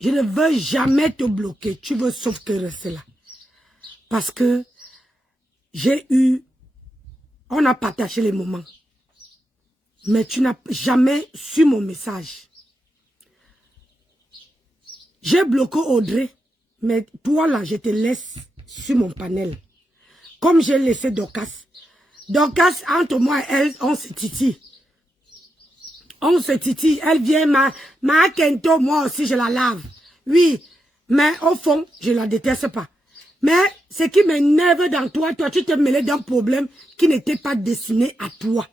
Je ne veux jamais te bloquer. Tu veux sauf que rester là. Parce que on a partagé les moments. Mais tu n'as jamais su mon message. J'ai bloqué Audrey. Mais toi là, je te laisse sur mon panel. Comme j'ai laissé Dorcas. Dorcas, entre moi et elle, on se titille. On se titille. Elle vient, ma Kento, moi aussi, je la lave. Oui, mais au fond, je la déteste pas. Mais ce qui m'énerve dans toi, tu t'es mêlé d'un problème qui n'était pas destiné à toi.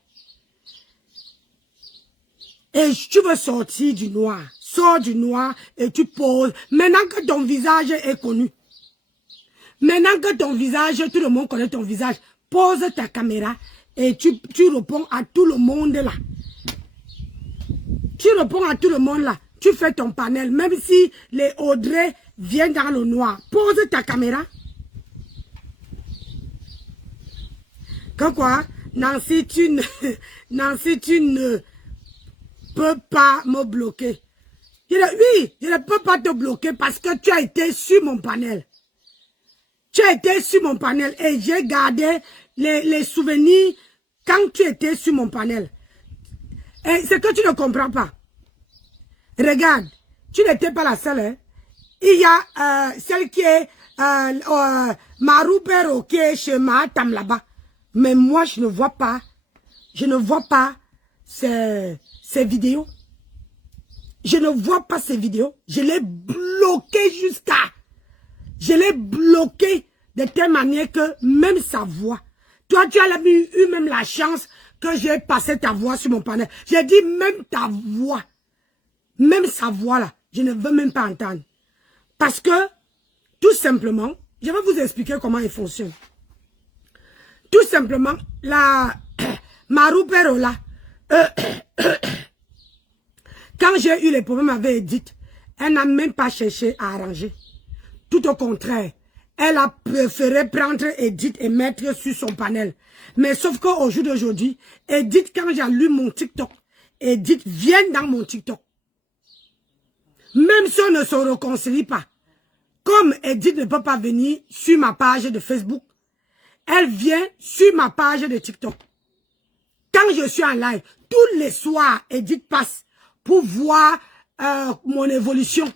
Et tu veux sortir du noir. Sors du noir et tu poses. Maintenant que ton visage est connu. Maintenant que ton visage, tout le monde connaît ton visage. Pose ta caméra et tu réponds à tout le monde là. Tu réponds à tout le monde là. Tu fais ton panel. Même si les Audrey viennent dans le noir. Pose ta caméra. Que quoi? Nancy, tu ne peux pas me bloquer. Oui, je ne peux pas te bloquer parce que tu as été sur mon panel. Tu as été sur mon panel et j'ai gardé les souvenirs quand tu étais sur mon panel. Et ce que tu ne comprends pas. Regarde, tu n'étais pas la seule. Hein? Il y a celle qui est Marou Pero qui est chez Mahatam là-bas. Mais moi, je ne vois pas ces vidéos. Je ne vois pas ces vidéos. Je l'ai bloqué Je l'ai bloqué de telle manière que même sa voix. Toi, tu as eu même la chance que j'ai passé ta voix sur mon panel. J'ai dit même ta voix. Même sa voix là. Je ne veux même pas entendre. Parce que, tout simplement, je vais vous expliquer comment il fonctionne. Tout simplement, la Marou Pero là, quand j'ai eu les problèmes avec Edith, elle n'a même pas cherché à arranger. Tout au contraire, elle a préféré prendre Edith et mettre sur son panel. Mais sauf qu'au jour d'aujourd'hui, Edith, quand j'ai lu mon TikTok, Edith vient dans mon TikTok. Même si on ne se réconcilie pas, comme Edith ne peut pas venir sur ma page de Facebook, elle vient sur ma page de TikTok. Quand je suis en live, tous les soirs, Edith passe pour voir mon évolution.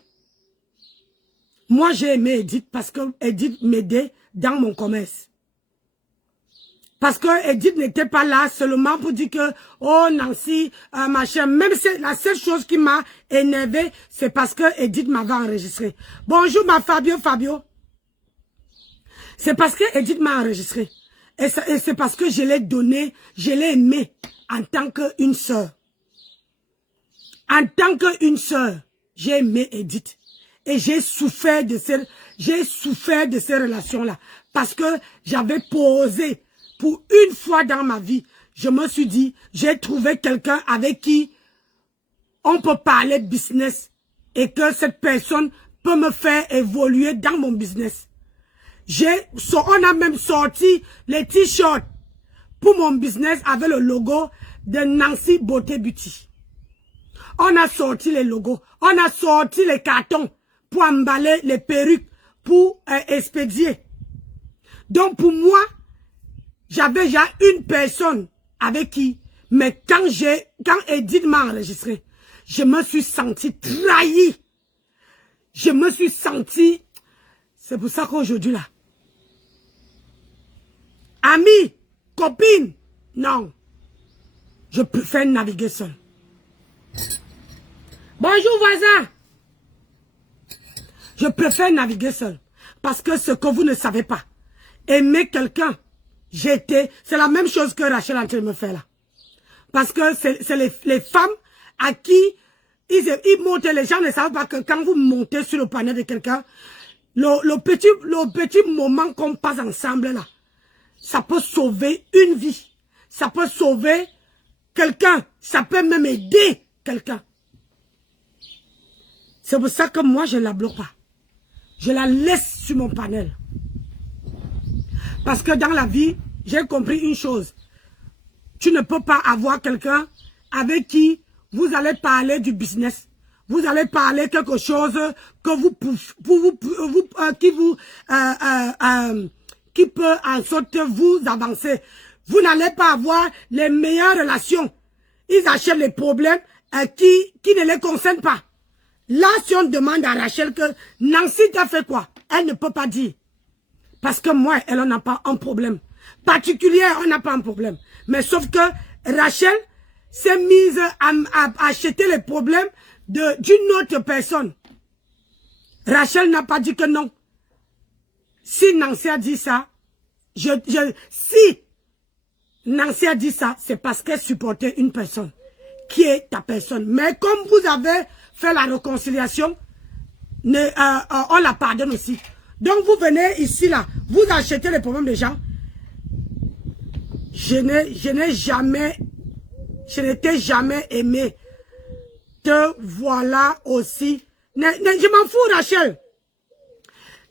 Moi, j'ai aimé Edith parce que Edith m'aidait dans mon commerce. Parce que Edith n'était pas là seulement pour dire que, oh Nancy, machin. Même si la seule chose qui m'a énervé, c'est parce que Edith m'avait enregistré. Bonjour ma Fabio. C'est parce que Edith m'a enregistré. Et c'est parce que je l'ai donné, je l'ai aimé en tant qu'une sœur. En tant qu'une sœur, j'ai aimé Edith. Et j'ai souffert de ces relations-là. Parce que j'avais posé, pour une fois dans ma vie, je me suis dit, j'ai trouvé quelqu'un avec qui on peut parler business. Et que cette personne peut me faire évoluer dans mon business. On a même sorti les t-shirts pour mon business avec le logo de Nancy Beauté Beauty. On a sorti les logos. On a sorti les cartons pour emballer les perruques, pour expédier. Donc pour moi, j'avais déjà une personne avec qui, mais quand Edith m'a enregistré, je me suis senti trahi. Je me suis senti, c'est pour ça qu'aujourd'hui là, amis, copines, non, je préfère naviguer seul. Bonjour voisin. Je préfère naviguer seul. Parce que ce que vous ne savez pas, aimer quelqu'un, c'est la même chose que Rachel est en train de me faire là. Parce que c'est les femmes à qui ils montent, les gens ne savent pas que quand vous montez sur le panel de quelqu'un, le petit moment qu'on passe ensemble là, ça peut sauver une vie. Ça peut sauver quelqu'un. Ça peut même aider quelqu'un. C'est pour ça que moi, je ne la bloque pas. Je la laisse sur mon panel. Parce que dans la vie, j'ai compris une chose. Tu ne peux pas avoir quelqu'un avec qui vous allez parler du business. Vous allez parler quelque chose que qui peut en sorte vous avancer. Vous n'allez pas avoir les meilleures relations. Ils achètent les problèmes qui ne les concernent pas. Là, si on demande à Rachel que Nancy t'a fait quoi, elle ne peut pas dire. Parce que moi, elle n'a pas un problème. Particulier, on n'a pas un problème. Mais sauf que Rachel s'est mise à acheter les problèmes d'une autre personne. Rachel n'a pas dit que non. Si Nancy a dit ça, si Nancy a dit ça, c'est parce qu'elle supportait une personne qui est ta personne. Mais comme vous avez fait la réconciliation, on la pardonne aussi. Donc vous venez ici, là, vous achetez les problèmes des gens. Je n'étais jamais aimé. Te voilà aussi. Je m'en fous, Rachel.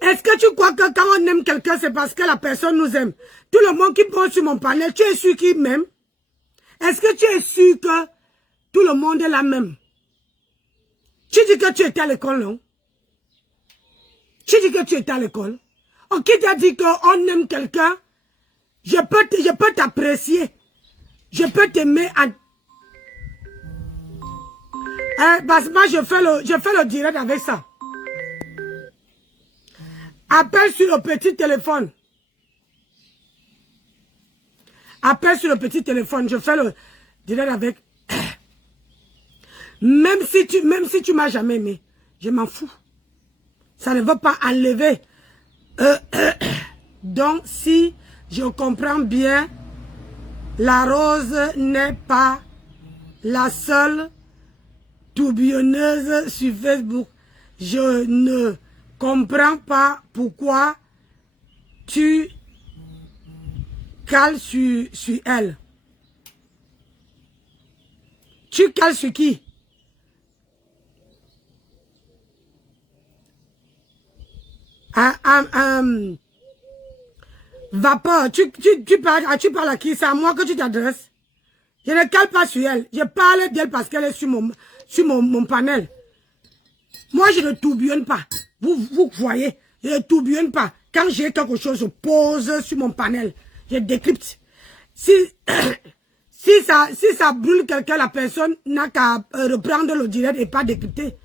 Est-ce que tu crois que quand on aime quelqu'un, c'est parce que la personne nous aime? Tout le monde qui prend sur mon panel, tu es sûr qu'il m'aime? Est-ce que tu es sûr que tout le monde est la même? Tu dis que tu étais à l'école, non? Tu dis que tu étais à l'école. Oh, qui t'a dit qu'on aime quelqu'un? Je peux t'apprécier. Je peux t'aimer. Parce que moi, je fais le direct avec ça. Appelle sur le petit téléphone. Appelle sur le petit téléphone. Je fais le direct avec. Même si tu m'as jamais aimé, je m'en fous. Ça ne veut pas enlever. Donc, si je comprends bien, la rose n'est pas la seule tourbillonneuse sur Facebook. Je ne comprends pas pourquoi tu cales sur elle. Tu cales sur qui? Vapeur, tu parles à qui? C'est à moi que tu t'adresses. Je ne cale pas sur elle. Je parle d'elle parce qu'elle est sur mon panel. Moi, je ne tourbillonne pas. Vous voyez, je ne tourbillonne pas. Quand j'ai quelque chose, je pose sur mon panel. Je décrypte. Si ça brûle quelqu'un, la personne n'a qu'à reprendre le direct et pas décrypter.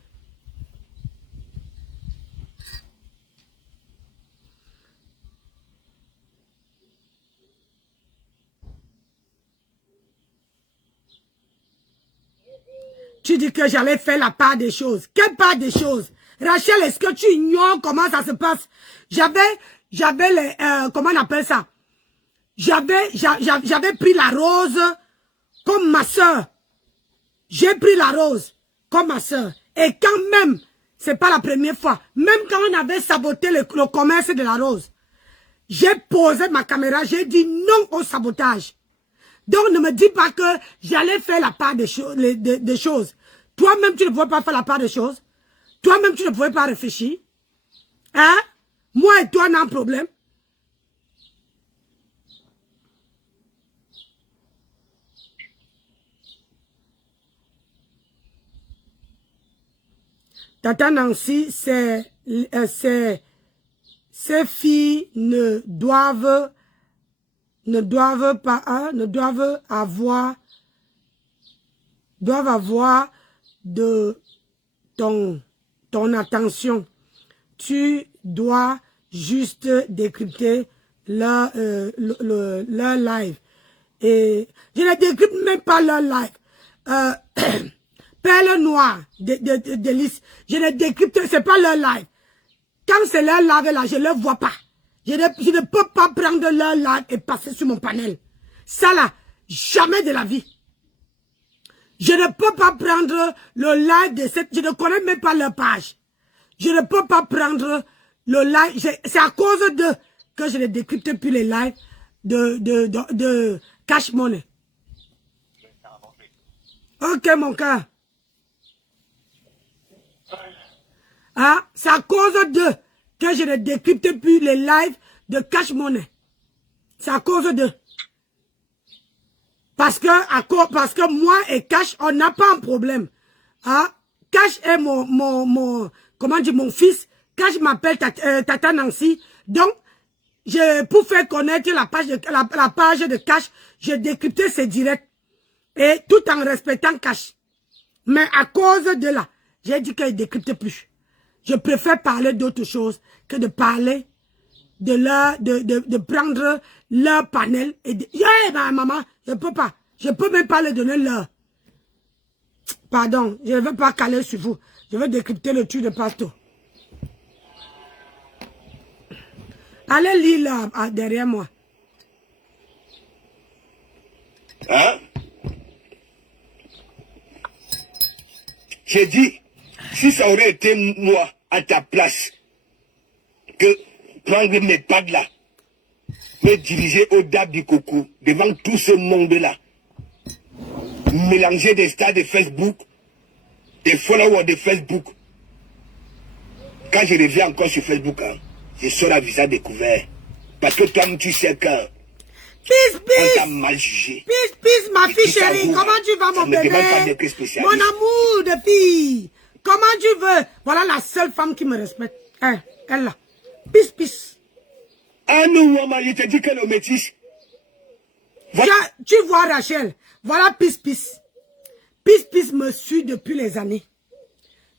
Tu dis que j'allais faire la part des choses. Quelle part des choses? Rachel, est-ce que tu ignores comment ça se passe? J'avais les, comment on appelle ça? J'avais pris la rose comme ma soeur. J'ai pris la rose comme ma soeur. Et quand même, c'est pas la première fois, même quand on avait saboté le commerce de la rose, j'ai posé ma caméra, j'ai dit non au sabotage. Donc ne me dis pas que j'allais faire la part des choses. Toi-même, tu ne pouvais pas faire la part des choses. Toi-même, tu ne pouvais pas réfléchir. Hein? Moi et toi, on a un problème. Tata Nancy, ces filles ne doivent avoir de ton attention. Tu dois juste décrypter leur live. Et je ne décrypte même pas leur live. Perle noire de Lys. Je ne décrypte, c'est pas leur live. Quand c'est leur live là, je ne le vois pas. Je ne peux pas prendre leur live et passer sur mon panel. Ça là, jamais de la vie. Je ne peux pas prendre le live de cette... Je ne connais même pas leur page. Je ne peux pas prendre le live. C'est à cause de que je ne décrypte plus les lives de Cash Money. Ok, mon cœur. Ah, c'est à cause de que je ne décrypte plus les lives de Cash Money. C'est à cause de... Parce que moi et Cash, on n'a pas un problème. Hein? Cash est comment dire, mon fils. Cash m'appelle Tata Nancy. Donc, pour faire connaître la page de Cash, j'ai décrypté ses directs. Et tout en respectant Cash. Mais à cause de là, j'ai dit qu'il ne décrypte plus. Je préfère parler d'autre chose que de parler de prendre leur panel et de... Yeah, maman, je peux pas. Je peux même pas leur donner leur. Pardon, je ne veux pas caler sur vous. Je veux décrypter le truc de Pasto. Allez lire là, derrière moi. Hein? J'ai dit, si ça aurait été moi à ta place, que prendre mes pads là, me diriger au DAB du Coco, devant tout ce monde-là, mélanger des stars de Facebook, des followers de Facebook. Quand je reviens encore sur Facebook, hein, je sors à visage découvert. Parce que toi, tu sais que... Peace, on t'a mal jugé. Peace, ma fille chérie. Comment tu vas, mon bébé? Mon amour de fille. Comment tu veux? Voilà la seule femme qui me respecte. Elle là. Peace. Ah non, maman, je te dis qu'elle est métisse. Voilà. Tu vois, Rachel. Voilà Peace. Peace me suit depuis les années.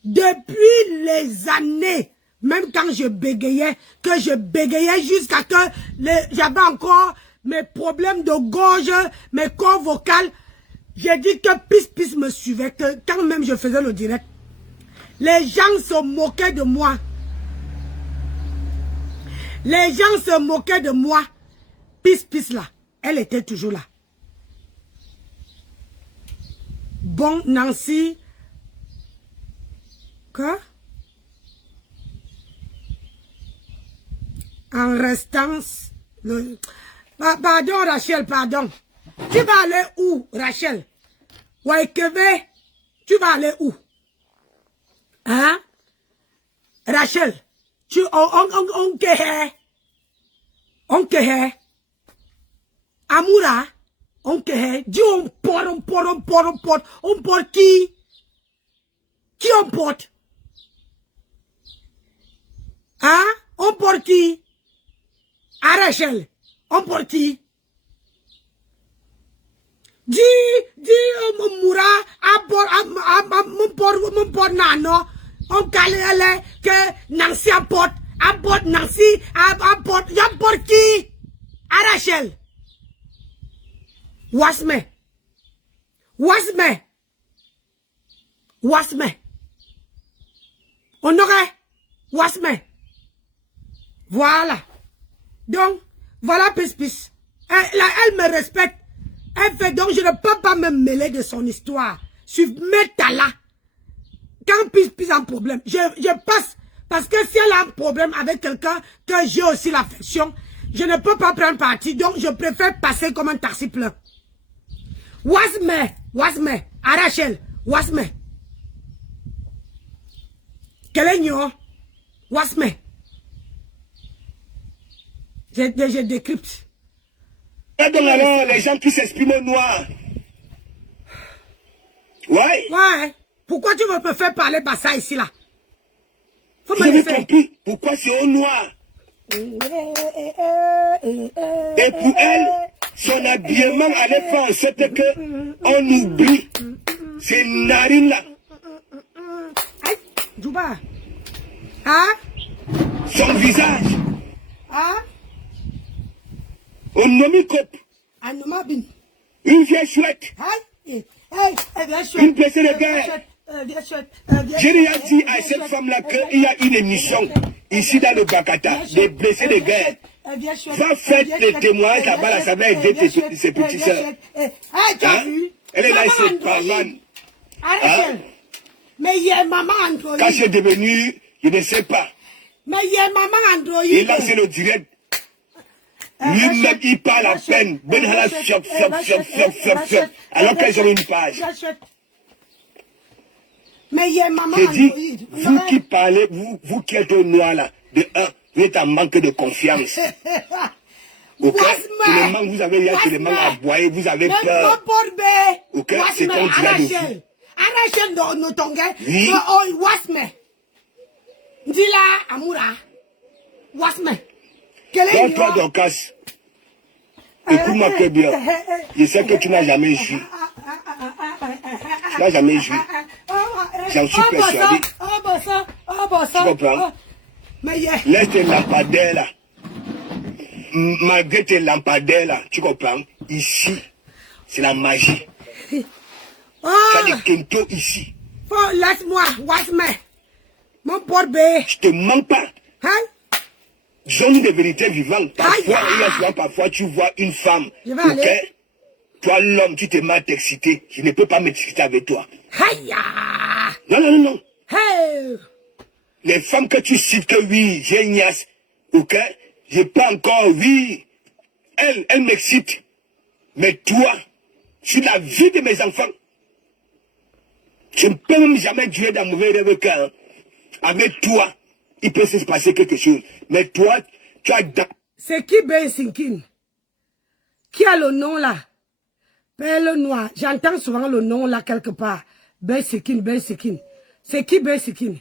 Depuis les années. Même quand je bégayais, jusqu'à que j'avais encore mes problèmes de gorge, mes cordes vocales. J'ai dit que Peace me suivait, que quand même je faisais le direct, les gens se moquaient de moi. Les gens se moquaient de moi. Peace là, elle était toujours là. Bon, Nancy. Quoi? En restant... Pardon, Rachel, pardon. Tu vas aller où, Rachel? Waikebe, tu vas aller où? Hein? Rachel, on kehe. Amoura, on kehe. Dis on porte qui? Qui on porte? Hein? On porte qui? À Rachel, on porte qui? Dis, Moura, mon porte nano, on calait que Nancy apporte Nancy, apporte qui? À Rachel. Wasme. On aurait, Wasme. Voilà. Donc, voilà Peace. Elle me respecte. Elle fait donc, je ne peux pas me mêler de son histoire. Sur Metala. Quand Peace a un problème, je passe. Parce que si elle a un problème avec quelqu'un que j'ai aussi l'affection, je ne peux pas prendre parti. Donc, je préfère passer comme un taxi plein. Wasme. Arachel. Wasme. Quel est nyo? Wasme. Je décrypte. Donc alors, les gens qui s'expriment au noir. Ouais. Pourquoi tu veux me faire parler par ça ici, là? Faut me je laisser. n'ai compris. Pourquoi c'est au noir? Et pour elle, son habillement allait faire en sorte qu'on oublie ces narines-là. Aïe, Djouba. Hein? Son visage. Hein? On nomme cop. Une vieille chouette. Une blessée de guerre. J'ai déjà dit à cette femme-là qu'il y a une émission ici dans le Bakata, des blessés de guerre. Va faire les témoignages là-bas, là, ça va aider ses petites soeurs. Elle est là, c'est pas mal. Mais il y a maman Android. Quand c'est devenu, je ne sais pas. Mais il y a maman Android. Il lance le direct. Lui-même, il parle à peine. Benhala, fiop. Alors qu'elles ont une page. Mais il y a maman J'ai dit, Android. vous qui parlez, vous qui êtes au noir là, de un, vous êtes en manque de confiance. Ok? Tellement vous avez tellement aboyé, vous avez peur. Ok? C'est qu'on dirait de vous. Arachel no tongue. Oui. Oh, wasme. Dila Amoura. Wasme. Donc toi, Dorcas, écoute-moi très bien. Je sais que tu n'as jamais joué. Tu n'as jamais joué. J'en suis persuadé. Tu comprends? Laisse tes lampadaires là. Malgré tes lampadaires là, tu comprends? Ici, c'est la magie. Tu as des kento ici. Laisse-moi, wasme. Mon porte. Je te mens pas. Hein? Zone de vérité vivante. Parfois, tu vois une femme. Ok? Toi, l'homme, tu te mets à t'exciter. Je ne peux pas m'exciter avec toi. Non. Hey. Les femmes que tu cites que oui, j'ai Ignace. Ok? J'ai pas encore, oui. Elle m'excite. Mais toi, sur la vie de mes enfants, je ne peux même jamais durer dans mauvais rêve car avec toi, il peut se passer quelque chose. Mais toi, tu as... C'est qui Ben Sinkin? Qui a le nom là? Perle noire. J'entends souvent le nom là quelque part. Ben Sinkin. C'est qui Ben Sinkin?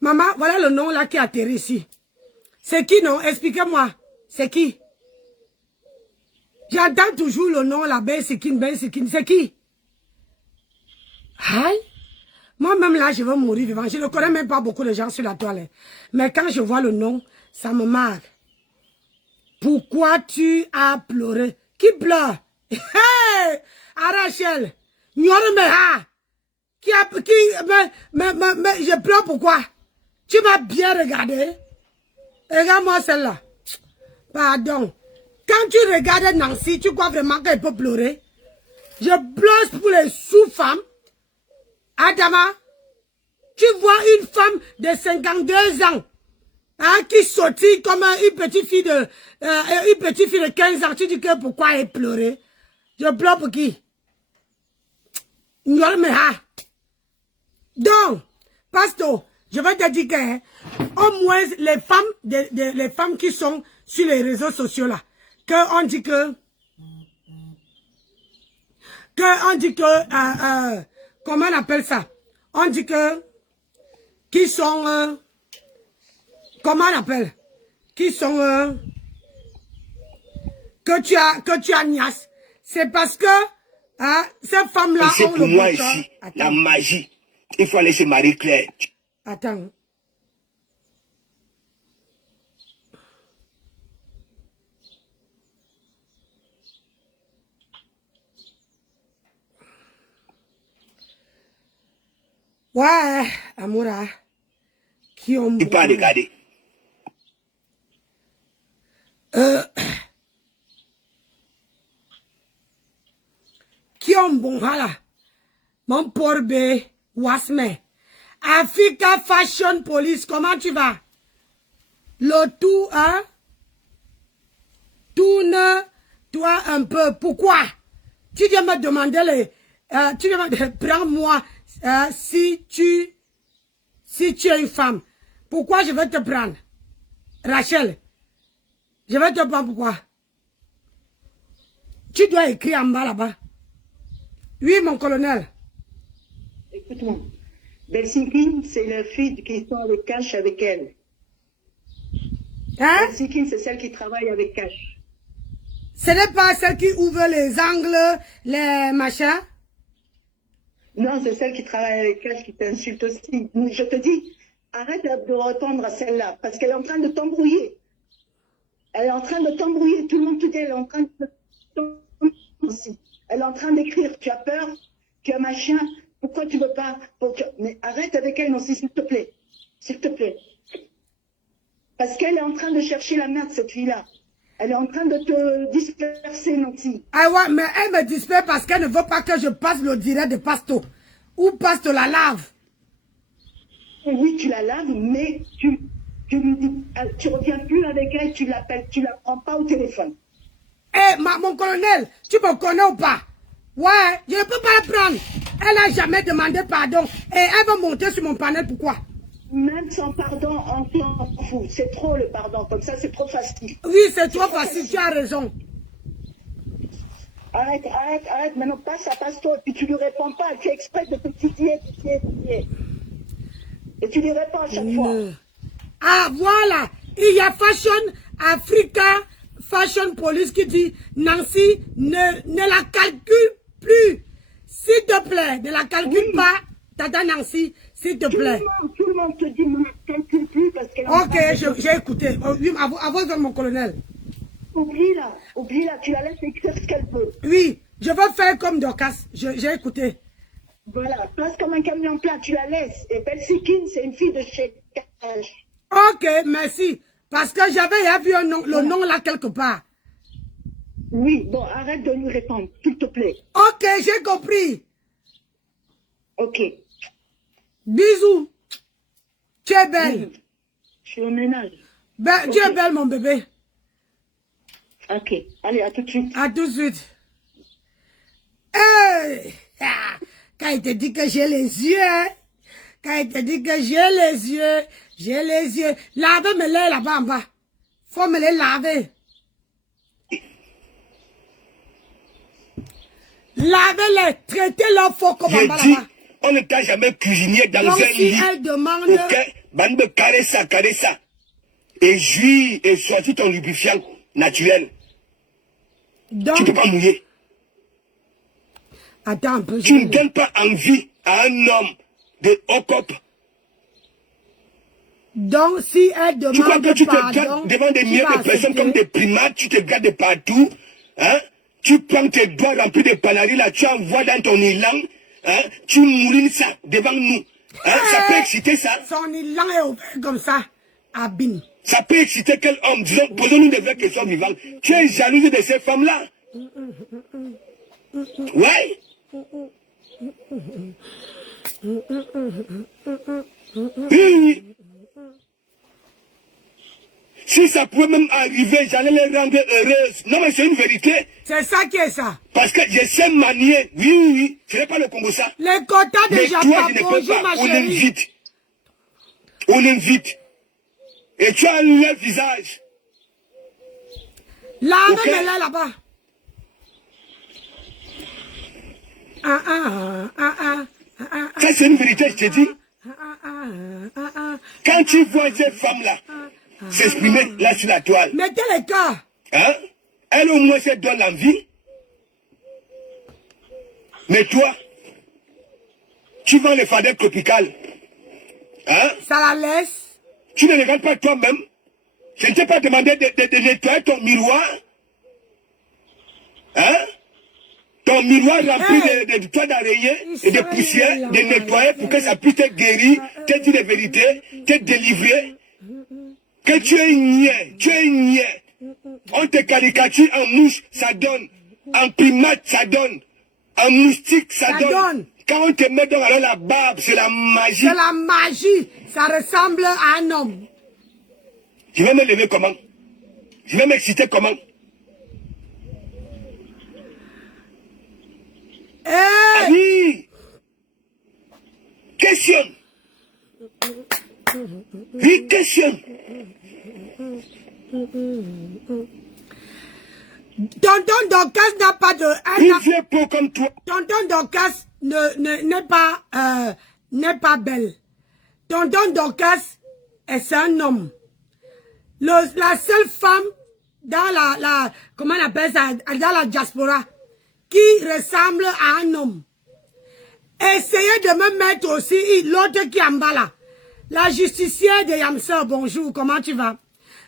Maman, voilà le nom là qui atterrit ici. C'est qui non? Expliquez-moi. C'est qui? J'entends toujours le nom là. Ben Sinkin. C'est qui? Aïe. Moi-même là, je veux mourir vivant. Je ne connais même pas beaucoup de gens sur la toile. Mais quand je vois le nom, ça me marque. Pourquoi tu as pleuré? Qui pleure? Hey! Arachel! Nyormeha! Mais je pleure pourquoi? Tu m'as bien regardé? Regarde-moi celle-là. Pardon. Quand tu regardes Nancy, tu crois vraiment qu'elle peut pleurer? Je pleure pour les sous-femmes. Adama, tu vois une femme de 52 ans hein, qui sortit comme une petite fille de 15 ans. Tu dis que pourquoi elle pleurait? Je pleure pour qui? Donc, Pasto, je vais te dire que au moins les femmes qui sont sur les réseaux sociaux là, qu'on dit que comment on appelle ça? On dit que qui sont comment on appelle? Qui sont que tu as niasse. C'est parce que ces femmes-là ont pour moi ici la magie. Il faut aller chez Marie-Claire. Attends. Ouais, Amoura. Qui ont... Il peut regarder. Qui ont bon, voilà. Mon porbe, Wasme. Africa Fashion Police, comment tu vas? Le tout, hein? Tourne-toi un peu. Pourquoi? Tu viens me demander tu viens me demander, prends-moi. Si tu es une femme, pourquoi je vais te prendre? Rachel, je vais te prendre pourquoi? Tu dois écrire en bas là-bas. Oui, mon colonel. Écoute-moi. Belsinkin, c'est la fille qui sort avec Cash avec elle. Hein? Belsinkin, c'est celle qui travaille avec Cash. Ce n'est pas celle qui ouvre les angles, les machins? Non, c'est celle qui travaille avec Cash qui t'insulte aussi. Je te dis, arrête de répondre à celle-là, parce qu'elle est en train de t'embrouiller. Elle est en train de t'embrouiller. Tout le monde te dit, elle est en train de t'embrouiller aussi. Elle est en train d'écrire, tu as peur, tu as machin, pourquoi tu veux pas? Mais arrête avec elle, Nancy, s'il te plaît. S'il te plaît. Parce qu'elle est en train de chercher la merde, cette fille-là. Elle est en train de te disperser, Nancy. Ah ouais, mais elle me disperse parce qu'elle ne veut pas que je passe le direct de Pasto. Ou Pasto la lave. Oui, tu la laves, mais tu reviens plus avec elle, tu l'appelles, tu la prends pas au téléphone. Eh, mon colonel, tu me connais ou pas? Ouais, je ne peux pas la prendre. Elle n'a jamais demandé pardon. Et elle va monter sur mon panel, pourquoi? Même sans pardon, on s'en fout. C'est trop le pardon. Comme ça, c'est trop facile. Oui, c'est trop facile. Tu as raison. Arrête, arrête, arrête. Maintenant, passe à passe-toi. Et puis tu lui réponds pas. Tu es exprès de te titiller. Et tu lui réponds à chaque fois. Ah, voilà. Il y a Fashion Africa, Fashion Police qui dit Nancy, ne la calcule plus. S'il te plaît, ne la calcule pas. Tata Nancy, s'il te plaît. Tout le monde te dit ne la calcule plus parce qu'elle Ok, j'ai écouté. Oui, à vos hommes, mon colonel. Oublie-la, tu la laisses écrire ce qu'elle veut. Oui, je veux faire comme Dorcas, j'ai écouté. Voilà, passe comme un camion plein, tu la laisses. Et Belsikine, c'est une fille de chez Cache. Ok, merci. Parce que j'avais vu le nom là quelque part. Oui, bon, arrête de lui répondre, s'il te plaît. Ok, j'ai compris. Ok. Bisous. Tu es belle. Oui. Je suis au ménage. Tu es belle, mon bébé. Ok, allez, à tout de suite. À tout de suite. Hey! Quand il te dit que j'ai les yeux, hein? Quand il te dit que j'ai les yeux, lavez mes lèvres là-bas en bas. Faut me les laver. Lavez-les, traitez-leur faux comme en bas là-bas. On ne t'a jamais cuisiné dans donc, un si lit. elle demande... Ok, bande carré ça. Et jouis et sortis ton lubrifiant naturel. Donc, tu ne peux pas mouiller. Attends un peu. Tu ne donnes pas envie à un homme de haut cop. Donc, si elle demande tu crois que tu te pardon, gardes devant des milliers de personnes comme des primates, tu te gardes de partout, hein? Tu prends tes doigts remplis de panaris là, tu envoies dans ton élan, hein? Tu mourines ça devant nous. Hein? Ça peut exciter ça. Son élan est ouvert comme ça, abîme. Ça peut exciter quel homme? Disons, posons-nous des vraies questions vivantes. Tu es jalouse de ces femmes-là? Ouais. Oui. Si ça pouvait même arriver, j'allais les rendre heureuses. Non, mais c'est une vérité. C'est ça qui est ça. Parce que je sais manier. Oui. Ce n'est pas le Congo ça. Les quotas mais déjà toi, pas. je ne peux Bonjour, pas. ma chérie. On invite. Et tu as le visage. Lavez Ok. mes lèvres là-bas. Ça, c'est une vérité, je te dis. Quand tu vois ces femmes-là s'exprimer là sur la toile, mettez les cœurs. hein, elle au moins se donne l'envie. Mais toi, tu vends les fadets tropicales. Hein? Ça la laisse. Tu ne regardes pas toi-même. Je ne t'ai pas demandé de nettoyer ton miroir. Hein? Ton miroir rempli de toits d'araignée et de poussière, de nettoyer pour que ça puisse te guérir, te dire la vérité, te délivrer. Que tu es niais. On te caricature en mouche, ça donne. En primate, ça donne. En moustique, ça donne. Quand on te met dans la barbe, c'est la magie. C'est la magie. Ça ressemble à un homme. Je vais me lever comment? Je vais m'exciter comment? Ah oui! Question! Oui, question! Tonton Dorcas n'a pas de... Une vieille peau comme toi. Tonton Dorcas n'est pas belle. Tonton Dorcas, c'est un homme. La seule femme dans comment on appelle ça, dans la diaspora, qui ressemble à un homme. Essayez de me mettre aussi l'autre qui est en bas là. La justicière de Yamseur, bonjour, comment tu vas?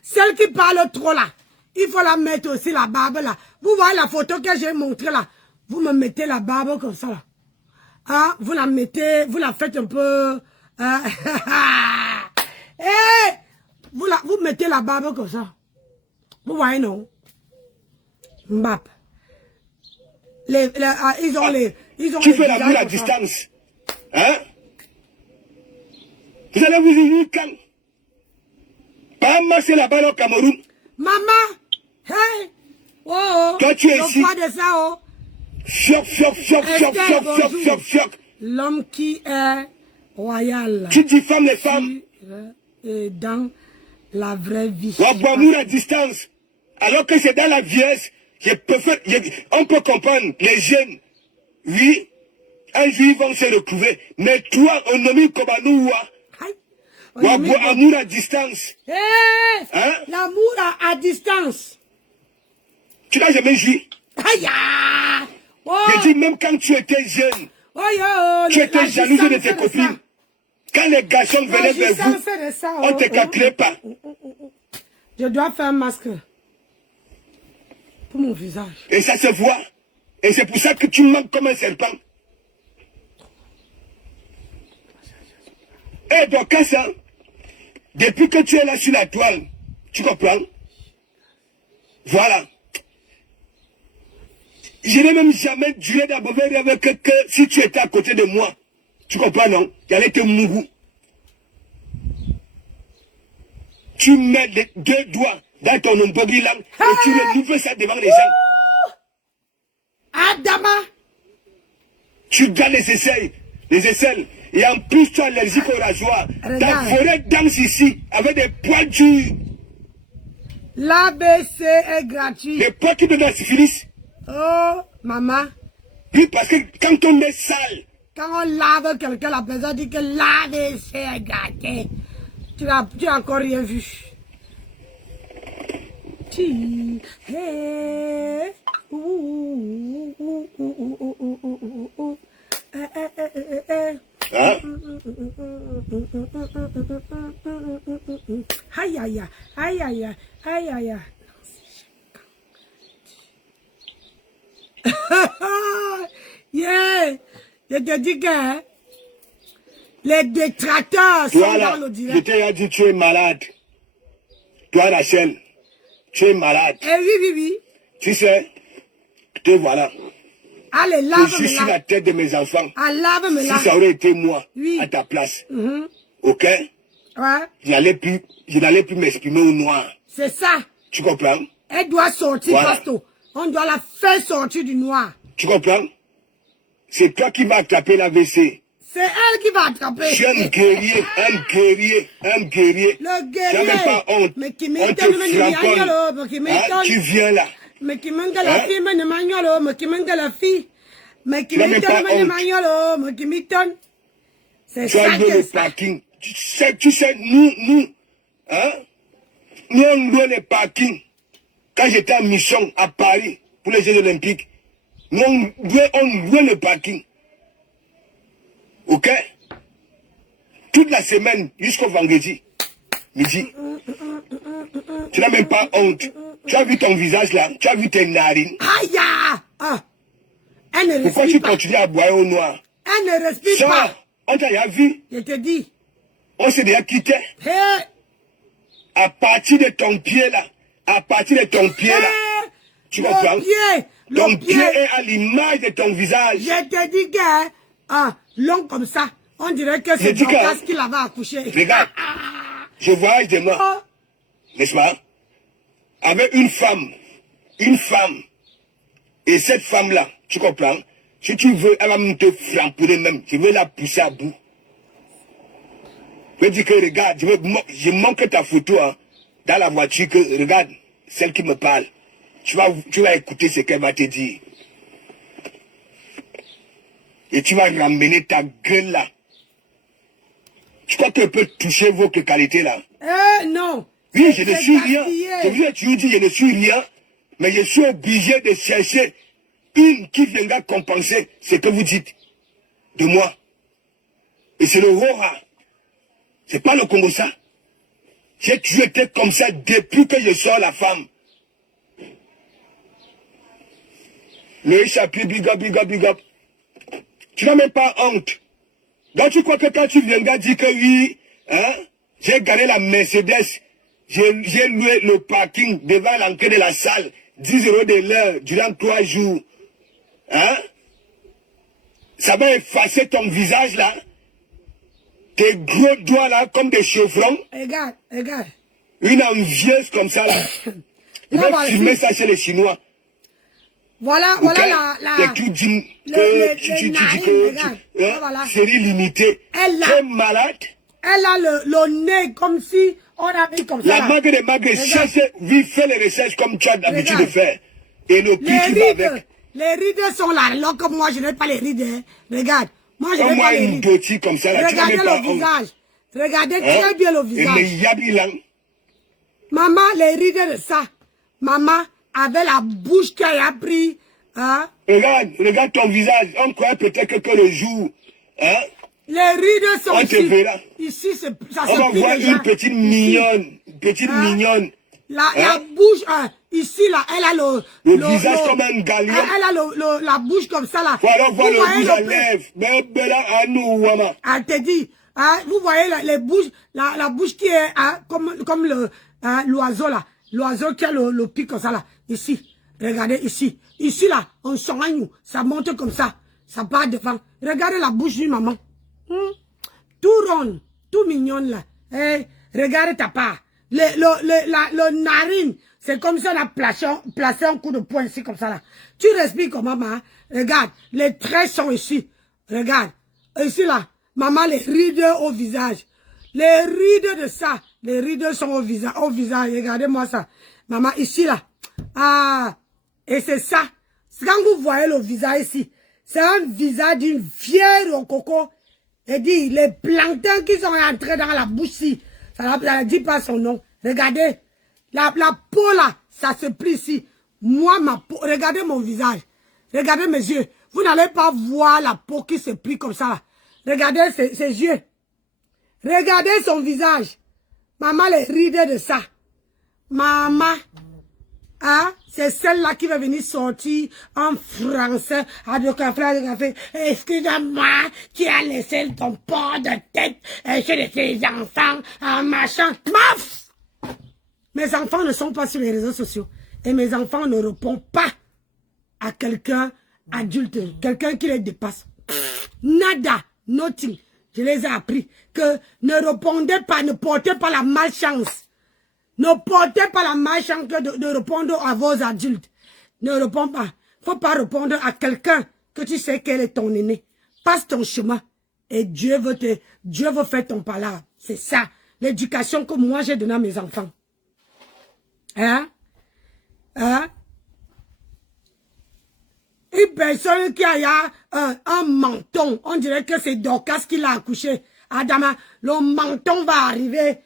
Celle qui parle trop là. Il faut la mettre aussi, la barbe là. Vous voyez la photo que j'ai montrée là. Vous me mettez la barbe comme ça là. Hein? Vous la mettez, vous la faites un peu... hey! Vous mettez la barbe comme ça. Vous voyez non? Mbap. Ils ont Tu fais l'amour à distance. Hein? Vous allez vous y quand? Pas masser là-bas au Cameroun. Maman! Hey! Oh! Toi, tu es ici. De ça, oh. Fioc. L'homme qui est royal. Tu diffames les femmes. dans la vraie vie. Amour à distance. Alors que c'est dans la vieillesse, on peut comprendre les jeunes. Oui, un jour ils vont se retrouver. Mais toi, on nomme Kobanoua. Amour à distance. Hein? L'amour à distance. Tu n'as jamais joui. Aïe! Oh. Je dis même quand tu étais jeune, tu étais jalouse de tes copines. Quand les garçons venaient vers vous, on ne te calculait pas. Je dois faire un masque pour mon visage. Et ça se voit. Et c'est pour ça que tu manques comme un serpent. Et donc, ça, depuis que tu es là sur la toile, tu comprends? Voilà. Je n'ai même jamais duré d'un mauvais rêve que si tu étais à côté de moi. Tu comprends, non? J'allais te mourir. Tu mets les 2 doigts dans ton nombril et tu renouves ça devant les gens. Adama! Tu gardes les aisselles. Et en plus, tu es allergique au rasoir. Ta forêt danse ici avec des pointures. L'ABC est gratuit. Les points qui donnent la syphilis. Oh, maman. Oui, parce que quand on est sale. Quand on lave quelqu'un, la personne dit que l'ABC est gratuit. Tu n'as encore rien vu. Hein? Aïe, aïe, aïe, aïe, aïe, aïe. Yeah! Je te dis que les détracteurs sont dans le direct. Je t'ai dit tu es malade. Toi, Rachel, tu es malade. Eh oui. Tu sais, te voilà. Allez, lave-moi. Je suis sur la tête de mes enfants. Ah, lave-moi. Si ça aurait été moi, oui, à ta place, ok? Ouais. Je n'allais plus m'exprimer au noir. C'est ça. Tu comprends? Elle doit sortir, voilà. Pasto. On doit la faire sortir du noir. Tu comprends? C'est toi qui vas attraper l'AVC. C'est elle qui va attraper. Je suis un guerrier. Le guerrier. Tu n'as même pas honte. Mais qui on te flamponne. Tu viens là. Mais qui mène la fille, mais ne magnolo, mais qui mène la fille. Mais qui mène le magnolo, mais qui m'étonne. C'est ça que le parking. Tu sais, nous, hein? Nous, on louait les parkings. Quand j'étais en mission à Paris, pour les Jeux Olympiques, nous, on louait le parking. Ok? Toute la semaine, jusqu'au vendredi, midi. Tu n'as même pas honte. Tu as vu ton visage là, tu as vu tes narines. Aïe! Elle ne respire Pourquoi tu continues à boire au noir? Elle ne respire pas. On t'a déjà vu? Je te dis. On s'est déjà quitté. Hey. À partir de ton pied là. Tu comprends? Ton pied est à l'image de ton visage. Je te dis que, long comme ça, on dirait que c'est ton casque qui l'avait accouché. Regarde, je voyage demain, n'est-ce pas? Avec une femme, et cette femme-là, tu comprends? Si tu veux, elle va me te flamponner même, je veux la pousser à bout. Je dis que regarde, je manque ta photo hein, dans la voiture, que regarde, celle qui me parle. Tu vas écouter ce qu'elle va te dire. Et tu vas ramener ta gueule là. Tu crois qu'elle peut toucher vos qualités là? Non. Oui, je ne suis rien. Je vous ai toujours dit, je ne suis rien. Mais je suis obligé de chercher une qui viendra compenser ce que vous dites de moi. Et c'est le Rora. C'est pas le Congo ça. J'ai toujours été comme ça depuis que je sors la femme. Le chapitre, big up. Tu n'as même pas honte. Donc tu crois que quand tu viendras dire que oui, hein, j'ai gagné la Mercedes, j'ai loué le parking devant l'entrée de la salle, 10 € de l'heure durant 3 jours. Hein? Ça va effacer ton visage là. Tes gros doigts là comme des chevrons. Regarde. Une envieuse comme ça là. Je vais filmer ça chez les Chinois. Voilà Et tu dis que série limitée. Tu es malade. Elle a le nez comme si on a mis comme ça. La mague de mague cherche, fais les recherches comme tu as l'habitude de faire. Et le pied qui va avec. Les rides sont là, alors que moi je n'ai pas les rides. Hein. Regarde, moi je n'ai pas les rides. Dotti comme ça, là, regardez le visage. Regardez très bien le visage. Et les yabilan. Maman, les rides de ça. Maman avait la bouche qui a pris. Hein? Regarde ton visage. On croit peut-être que le jour. Hein? Les rides sont on ici. Te verra. Ici, ça on va voir déjà. Une petite mignonne. Petite mignonne. La bouche, ici, là, elle a le visage comme un galion. Elle a la bouche comme ça, là. Voilà, on voit le rouge à lèvres. Elle te dit, vous voyez les bouches, la bouche qui est comme l'oiseau, là. L'oiseau qui a le pic comme ça, là. Ici. Regardez, ici. Ici, là, on s'en ça monte comme ça. Ça part devant. Regardez la bouche du maman. Tout rond, tout mignonne, là. Hey, regarde ta part. Le narine, c'est comme si on a placé un coup de poing ici, comme ça, là. Tu respires comme maman. Regarde, les traits sont ici. Regarde. Ici, là. Maman, les rides au visage. Les rides de ça. Les rides sont au visage. Regardez-moi ça. Maman, ici, là. Et c'est ça. Quand vous voyez le visage ici, c'est un visage d'une vieille rococo. Et dit, les plantains qui sont entrés dans la bouche ici, ça ne dit pas son nom. Regardez, la peau là, ça se plie ici. Moi, ma peau, regardez mon visage. Regardez mes yeux. Vous n'allez pas voir la peau qui se plie comme ça là. Regardez ses yeux. Regardez son visage. Maman, les rides de ça. Maman. C'est celle-là qui va venir sortir en français à de café. Excusez-moi, qui a laissé ton port de tête chez tes enfants, machin. Maf! Mes enfants ne sont pas sur les réseaux sociaux. Et mes enfants ne répondent pas à quelqu'un adulte, quelqu'un qui les dépasse. Nada, nothing. Je les ai appris que ne répondez pas, ne portez pas la malchance. Ne portez pas la malchance de répondre à vos adultes. Ne réponds pas. Faut pas répondre à quelqu'un que tu sais qu'elle est ton aîné. Passe ton chemin. Et Dieu veut faire ton palabre. C'est ça. L'éducation que moi j'ai donnée à mes enfants. Une personne qui a un menton, on dirait que c'est Dorcas qui l'a accouché. Adama, le menton va arriver.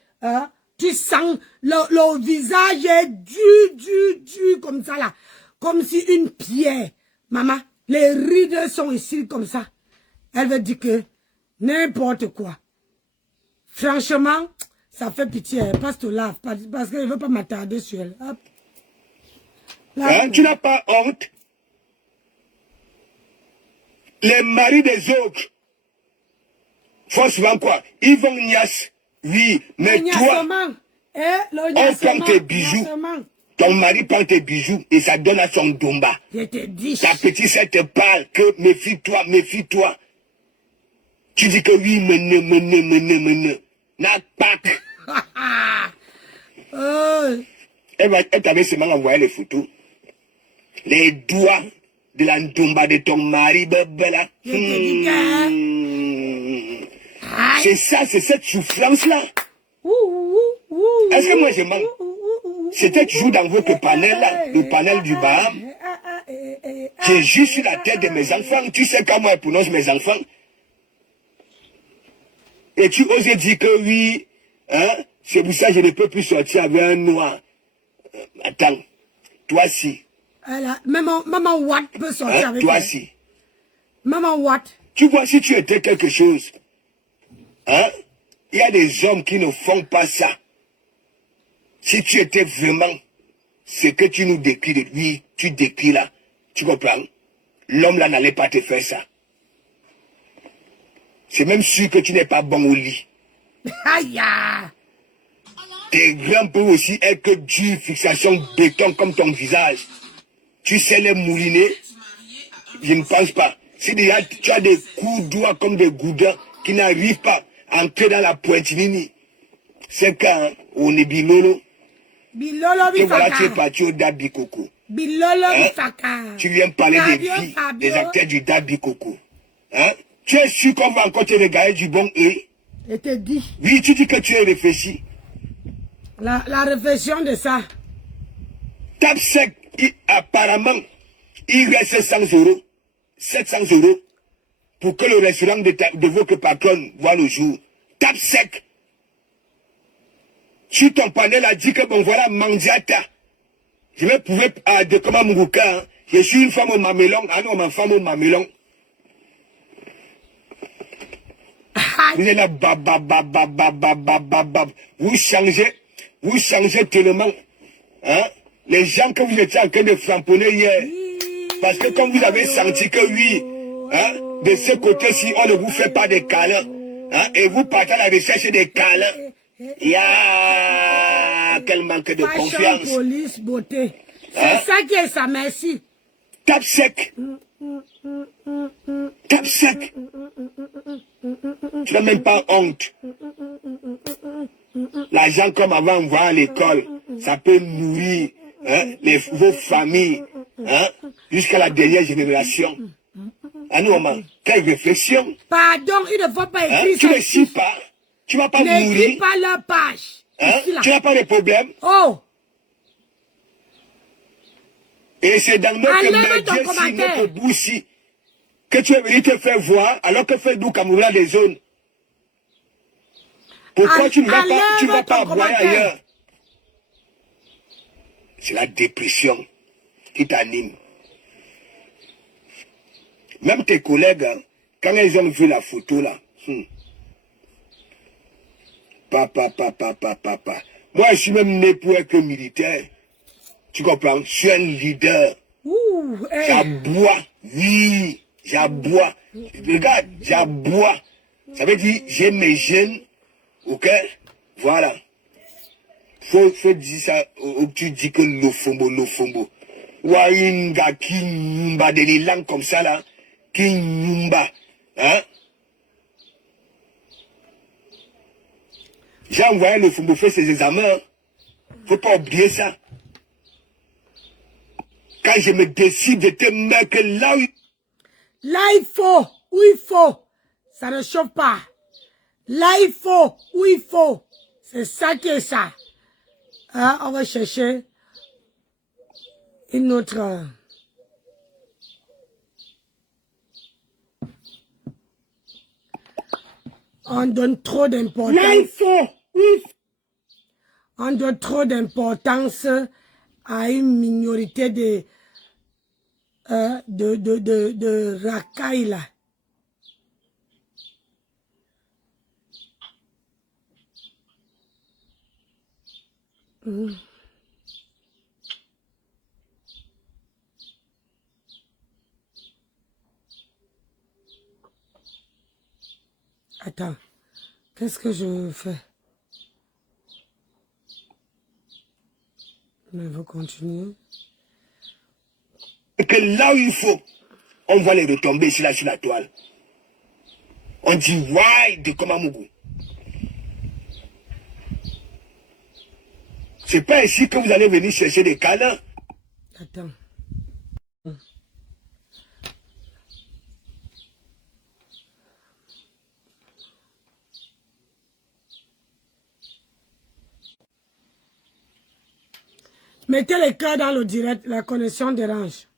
Tu sens le visage est dur, comme ça là. Comme si une pierre. Maman, les rides sont ici comme ça. Elle veut dire que n'importe quoi. Franchement, ça fait pitié. Passe te lave. Parce qu'elle ne veut pas m'attarder sur elle. Hop. Tu n'as pas honte? Les maris des autres font souvent quoi? Ils vont niasse. Oui, mais toi, on prend tes bijoux. Ton mari prend tes bijoux et ça donne à son domba. Je te dis. Ta petite sœur te parle que méfie-toi, méfie-toi. Tu dis que oui, mene. N'a pas. Elle t'avait seulement envoyé les photos. Les doigts de la domba de ton mari, bébé là. C'est ça, c'est cette souffrance-là. Est-ce que moi je mens? C'était toujours dans votre panel là, le panel du Baham. J'ai juste sur la tête de mes enfants. Tu sais comment elle prononce mes enfants? Et tu oses dire que oui, c'est pour ça que je ne peux plus sortir avec un noir. Attends, toi si. Maman Watt peut sortir avec toi elle. si. Maman Watt. Tu vois, si tu étais quelque chose, il y a des hommes qui ne font pas ça. Si tu étais vraiment ce que tu nous décris de lui, tu décris là, tu comprends? L'homme là n'allait pas te faire ça. C'est même sûr que tu n'es pas bon au lit. Aïe! Tes grands peuvent aussi être que du fixation béton comme ton visage. Tu sais les mouliner? Je ne pense pas. Si déjà tu as des coups de doigts comme des goudins qui n'arrivent pas à entrer dans la pointinini, c'est quand on est bilolo. Bilolo Et voilà, tu es bifaka. parti au Dabi Coco. Bilolo bifaka. Tu viens parler des Fabio, vies, Fabio. des acteurs du Dabi Coco. Tu es sûr qu'on va encore te regarder du bon œil? Je te dis. Oui, tu dis que tu es réfléchi. La réflexion de ça. Tape sec, apparemment, il reste 100 euros, 700 euros, pour que le restaurant de votre patronne voit le jour. Tape sec. Si ton panel a dit que bon voilà, Mandiata, je vais pouvoir de comment Mourouka, hein. Je suis une femme au mamelon, ah non, ma femme au mamelon. Vous êtes là, vous changez tellement, hein. Les gens que vous étiez en train de framponner hier, parce que comme vous avez senti que oui, hein, de ce côté-ci, on ne vous fait pas de câlins, hein, et vous partez à la recherche des câlins, il y a quel manque de confiance. Police, beauté. C'est Hein? ça qui est ça, merci. Tape sec. Tape sec. Tu n'as même pas honte. L'argent comme avant, on voit à l'école, ça peut nourrir, hein, vos familles, hein, jusqu'à la dernière génération. Ah non, maman, quelle réflexion. Pardon, il ne faut pas écrire Tu ça. ne suis pas. Tu ne vas pas N'écris nourrir. pas leur page. Hein? Ici, là. Tu n'as pas de problème. Oh, Et c'est dans notre enlève ton médias, si commentaire. notre boussi, que tu es venu te faire voir, alors que Facebook Cameroun a des zones. Pourquoi tu ne vas enlève pas ton voir commentaire. ailleurs? C'est la dépression qui t'anime. Même tes collègues, hein, quand ils ont vu la photo là, papa. Moi, je suis même né pour être militaire. Tu comprends? Je suis un leader. ouh, hey. J'aboie. Oui, j'aboie. Regarde, j'aboie. Ça veut dire, j'ai mes gènes. Ok? Voilà. Faut dire ça, tu dis que l'ofombo. Wainga qui nyumba des langues comme ça là. Qui nyumba. Hein? J'ai envoyé le Fumbo faire ses examens. Faut pas oublier ça. Quand je me décide de te mettre là où... Là, il faut, où il faut. Ça ne chauffe pas. Là, il faut, où il faut. C'est ça qui est ça. Hein, on va chercher une autre... On donne trop d'importance. Là, il faut. Oui. On donne trop d'importance à une minorité de racailles là. Attends, qu'est-ce que je fais? Mais vous continuez. Que là où il faut, on va les retomber sur la toile. On dit why de Komamougou. C'est pas ici que vous allez venir chercher des câlins. Attends. Mettez les cœurs dans le direct, la connexion dérange.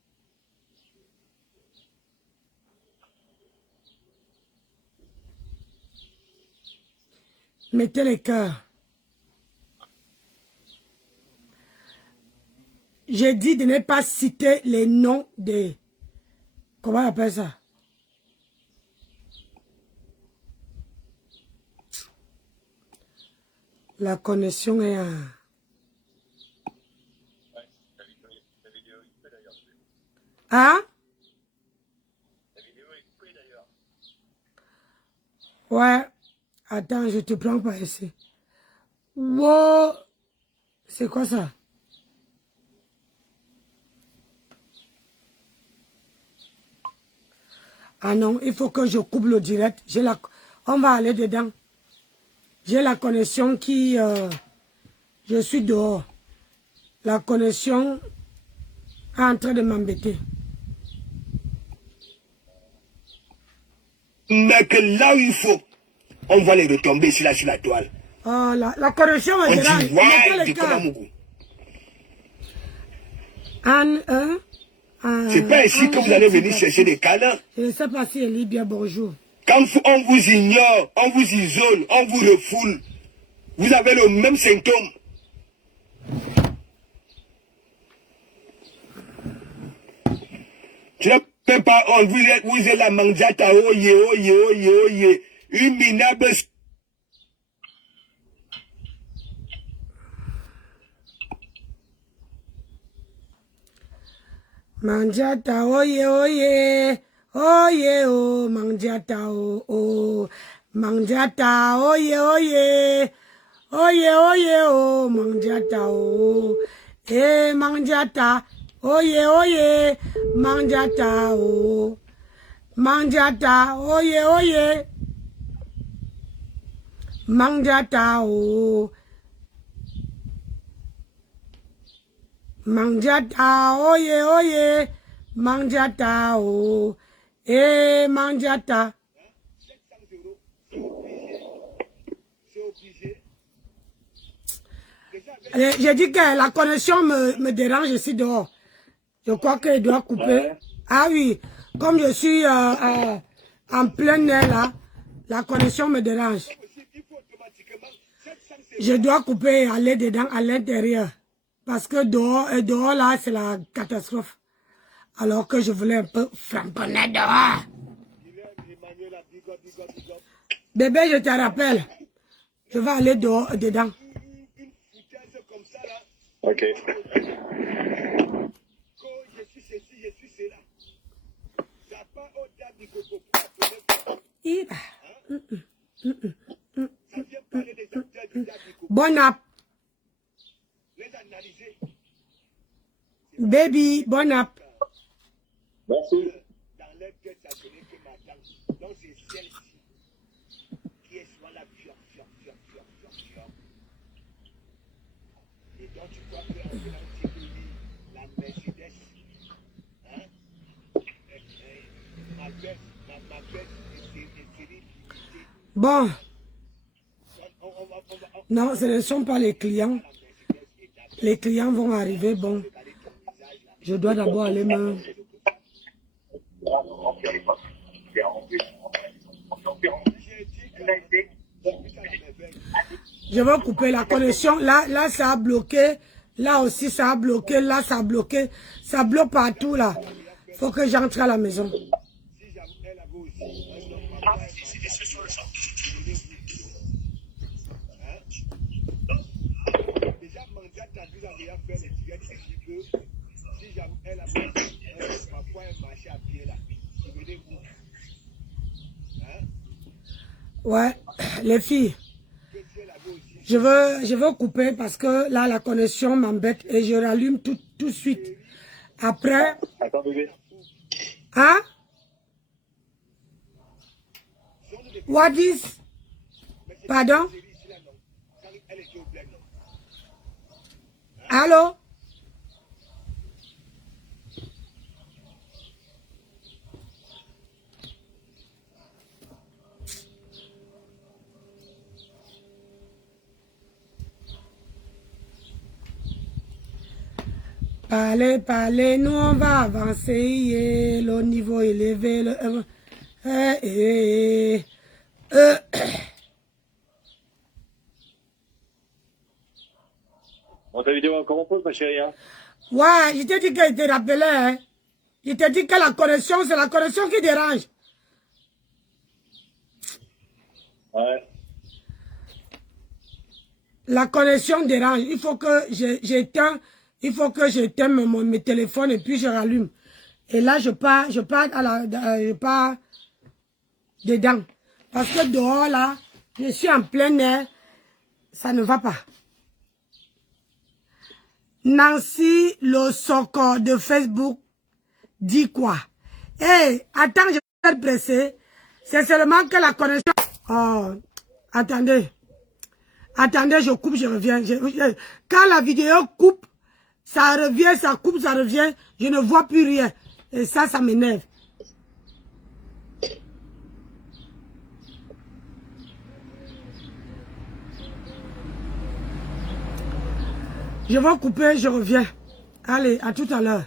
Mettez les cœurs. J'ai dit de ne pas citer les noms des... Comment on appelle ça? La connexion est à... Hein? Ouais. Attends, je te prends par ici. Wow. C'est quoi ça? Ah non, il faut que je coupe le direct. On va aller dedans. J'ai la connexion qui... je suis dehors. La connexion est en train de m'embêter. Mais que là où il faut, On voit les retombées ici, là, sur la toile. Oh, la correction On est dit, grave. ouais, du Komamougou. C'est pas ici que vous allez venir chercher des câlins. Je ne sais pas si elle lit bien bonjour. Quand on vous ignore, on vous isole, on vous refoule, vous avez le même symptôme. Je ne peux pas, vous êtes la mangiata, oye, oye, oye, oye, une minable. Mangiata, oye, oye, oye, oh, mangiata, oh, oh, mangiata, oye, oye, oye, oye, oh, mangiata, oh, mangiata, oye, oye, mangiata, oh, mangiata, oye, oye, mangiata, oh. Mangiata, oye, oye, mangiata, oh, mangiata. J'ai dit que la connexion me dérange ici dehors. Je crois qu'elle doit couper. Ah oui, comme je suis en plein air là, la connexion me dérange. Je dois couper et aller dedans à l'intérieur. Parce que dehors là, c'est la catastrophe. Alors que je voulais un peu framponner dehors. Bébé, je te rappelle. Je vais aller dehors, dedans. Ok. Bon app. Baby, bon app. Merci. Bon. Non, ce ne sont pas les clients. Les clients vont arriver, bon. Je dois d'abord aller me... Je vais couper la connexion. Là, ça a bloqué. Là aussi, ça a bloqué. Là, ça a bloqué. Ça bloque partout, là. Faut que j'entre à la maison. Ouais, les filles, je veux couper parce que là, la connexion m'embête et je rallume tout de suite. Après... Attends, bébé. Hein? What is? Pardon? Allô? Parlez, parlez, nous on va avancer, le niveau élevé, Bon, ta vidéo encore en pause, ma chérie, hein? Ouais, je t'ai dit qu'elle te rappelait, hein. Je t'ai dit que la connexion, c'est la connexion qui dérange. Ouais. La connexion dérange. Il faut que j'éteins mes téléphones et puis je rallume. Et là, je pars dedans. Parce que dehors, là, je suis en plein air. Ça ne va pas. Nancy Le Soko de Facebook dit quoi? Hey, attends, je vais être pressé. C'est seulement que la connexion... Oh, attendez. Attendez, je coupe, je reviens. Quand la vidéo coupe, ça revient, ça coupe, ça revient. Je ne vois plus rien. Et ça m'énerve. Je vais couper, je reviens. Allez, à tout à l'heure.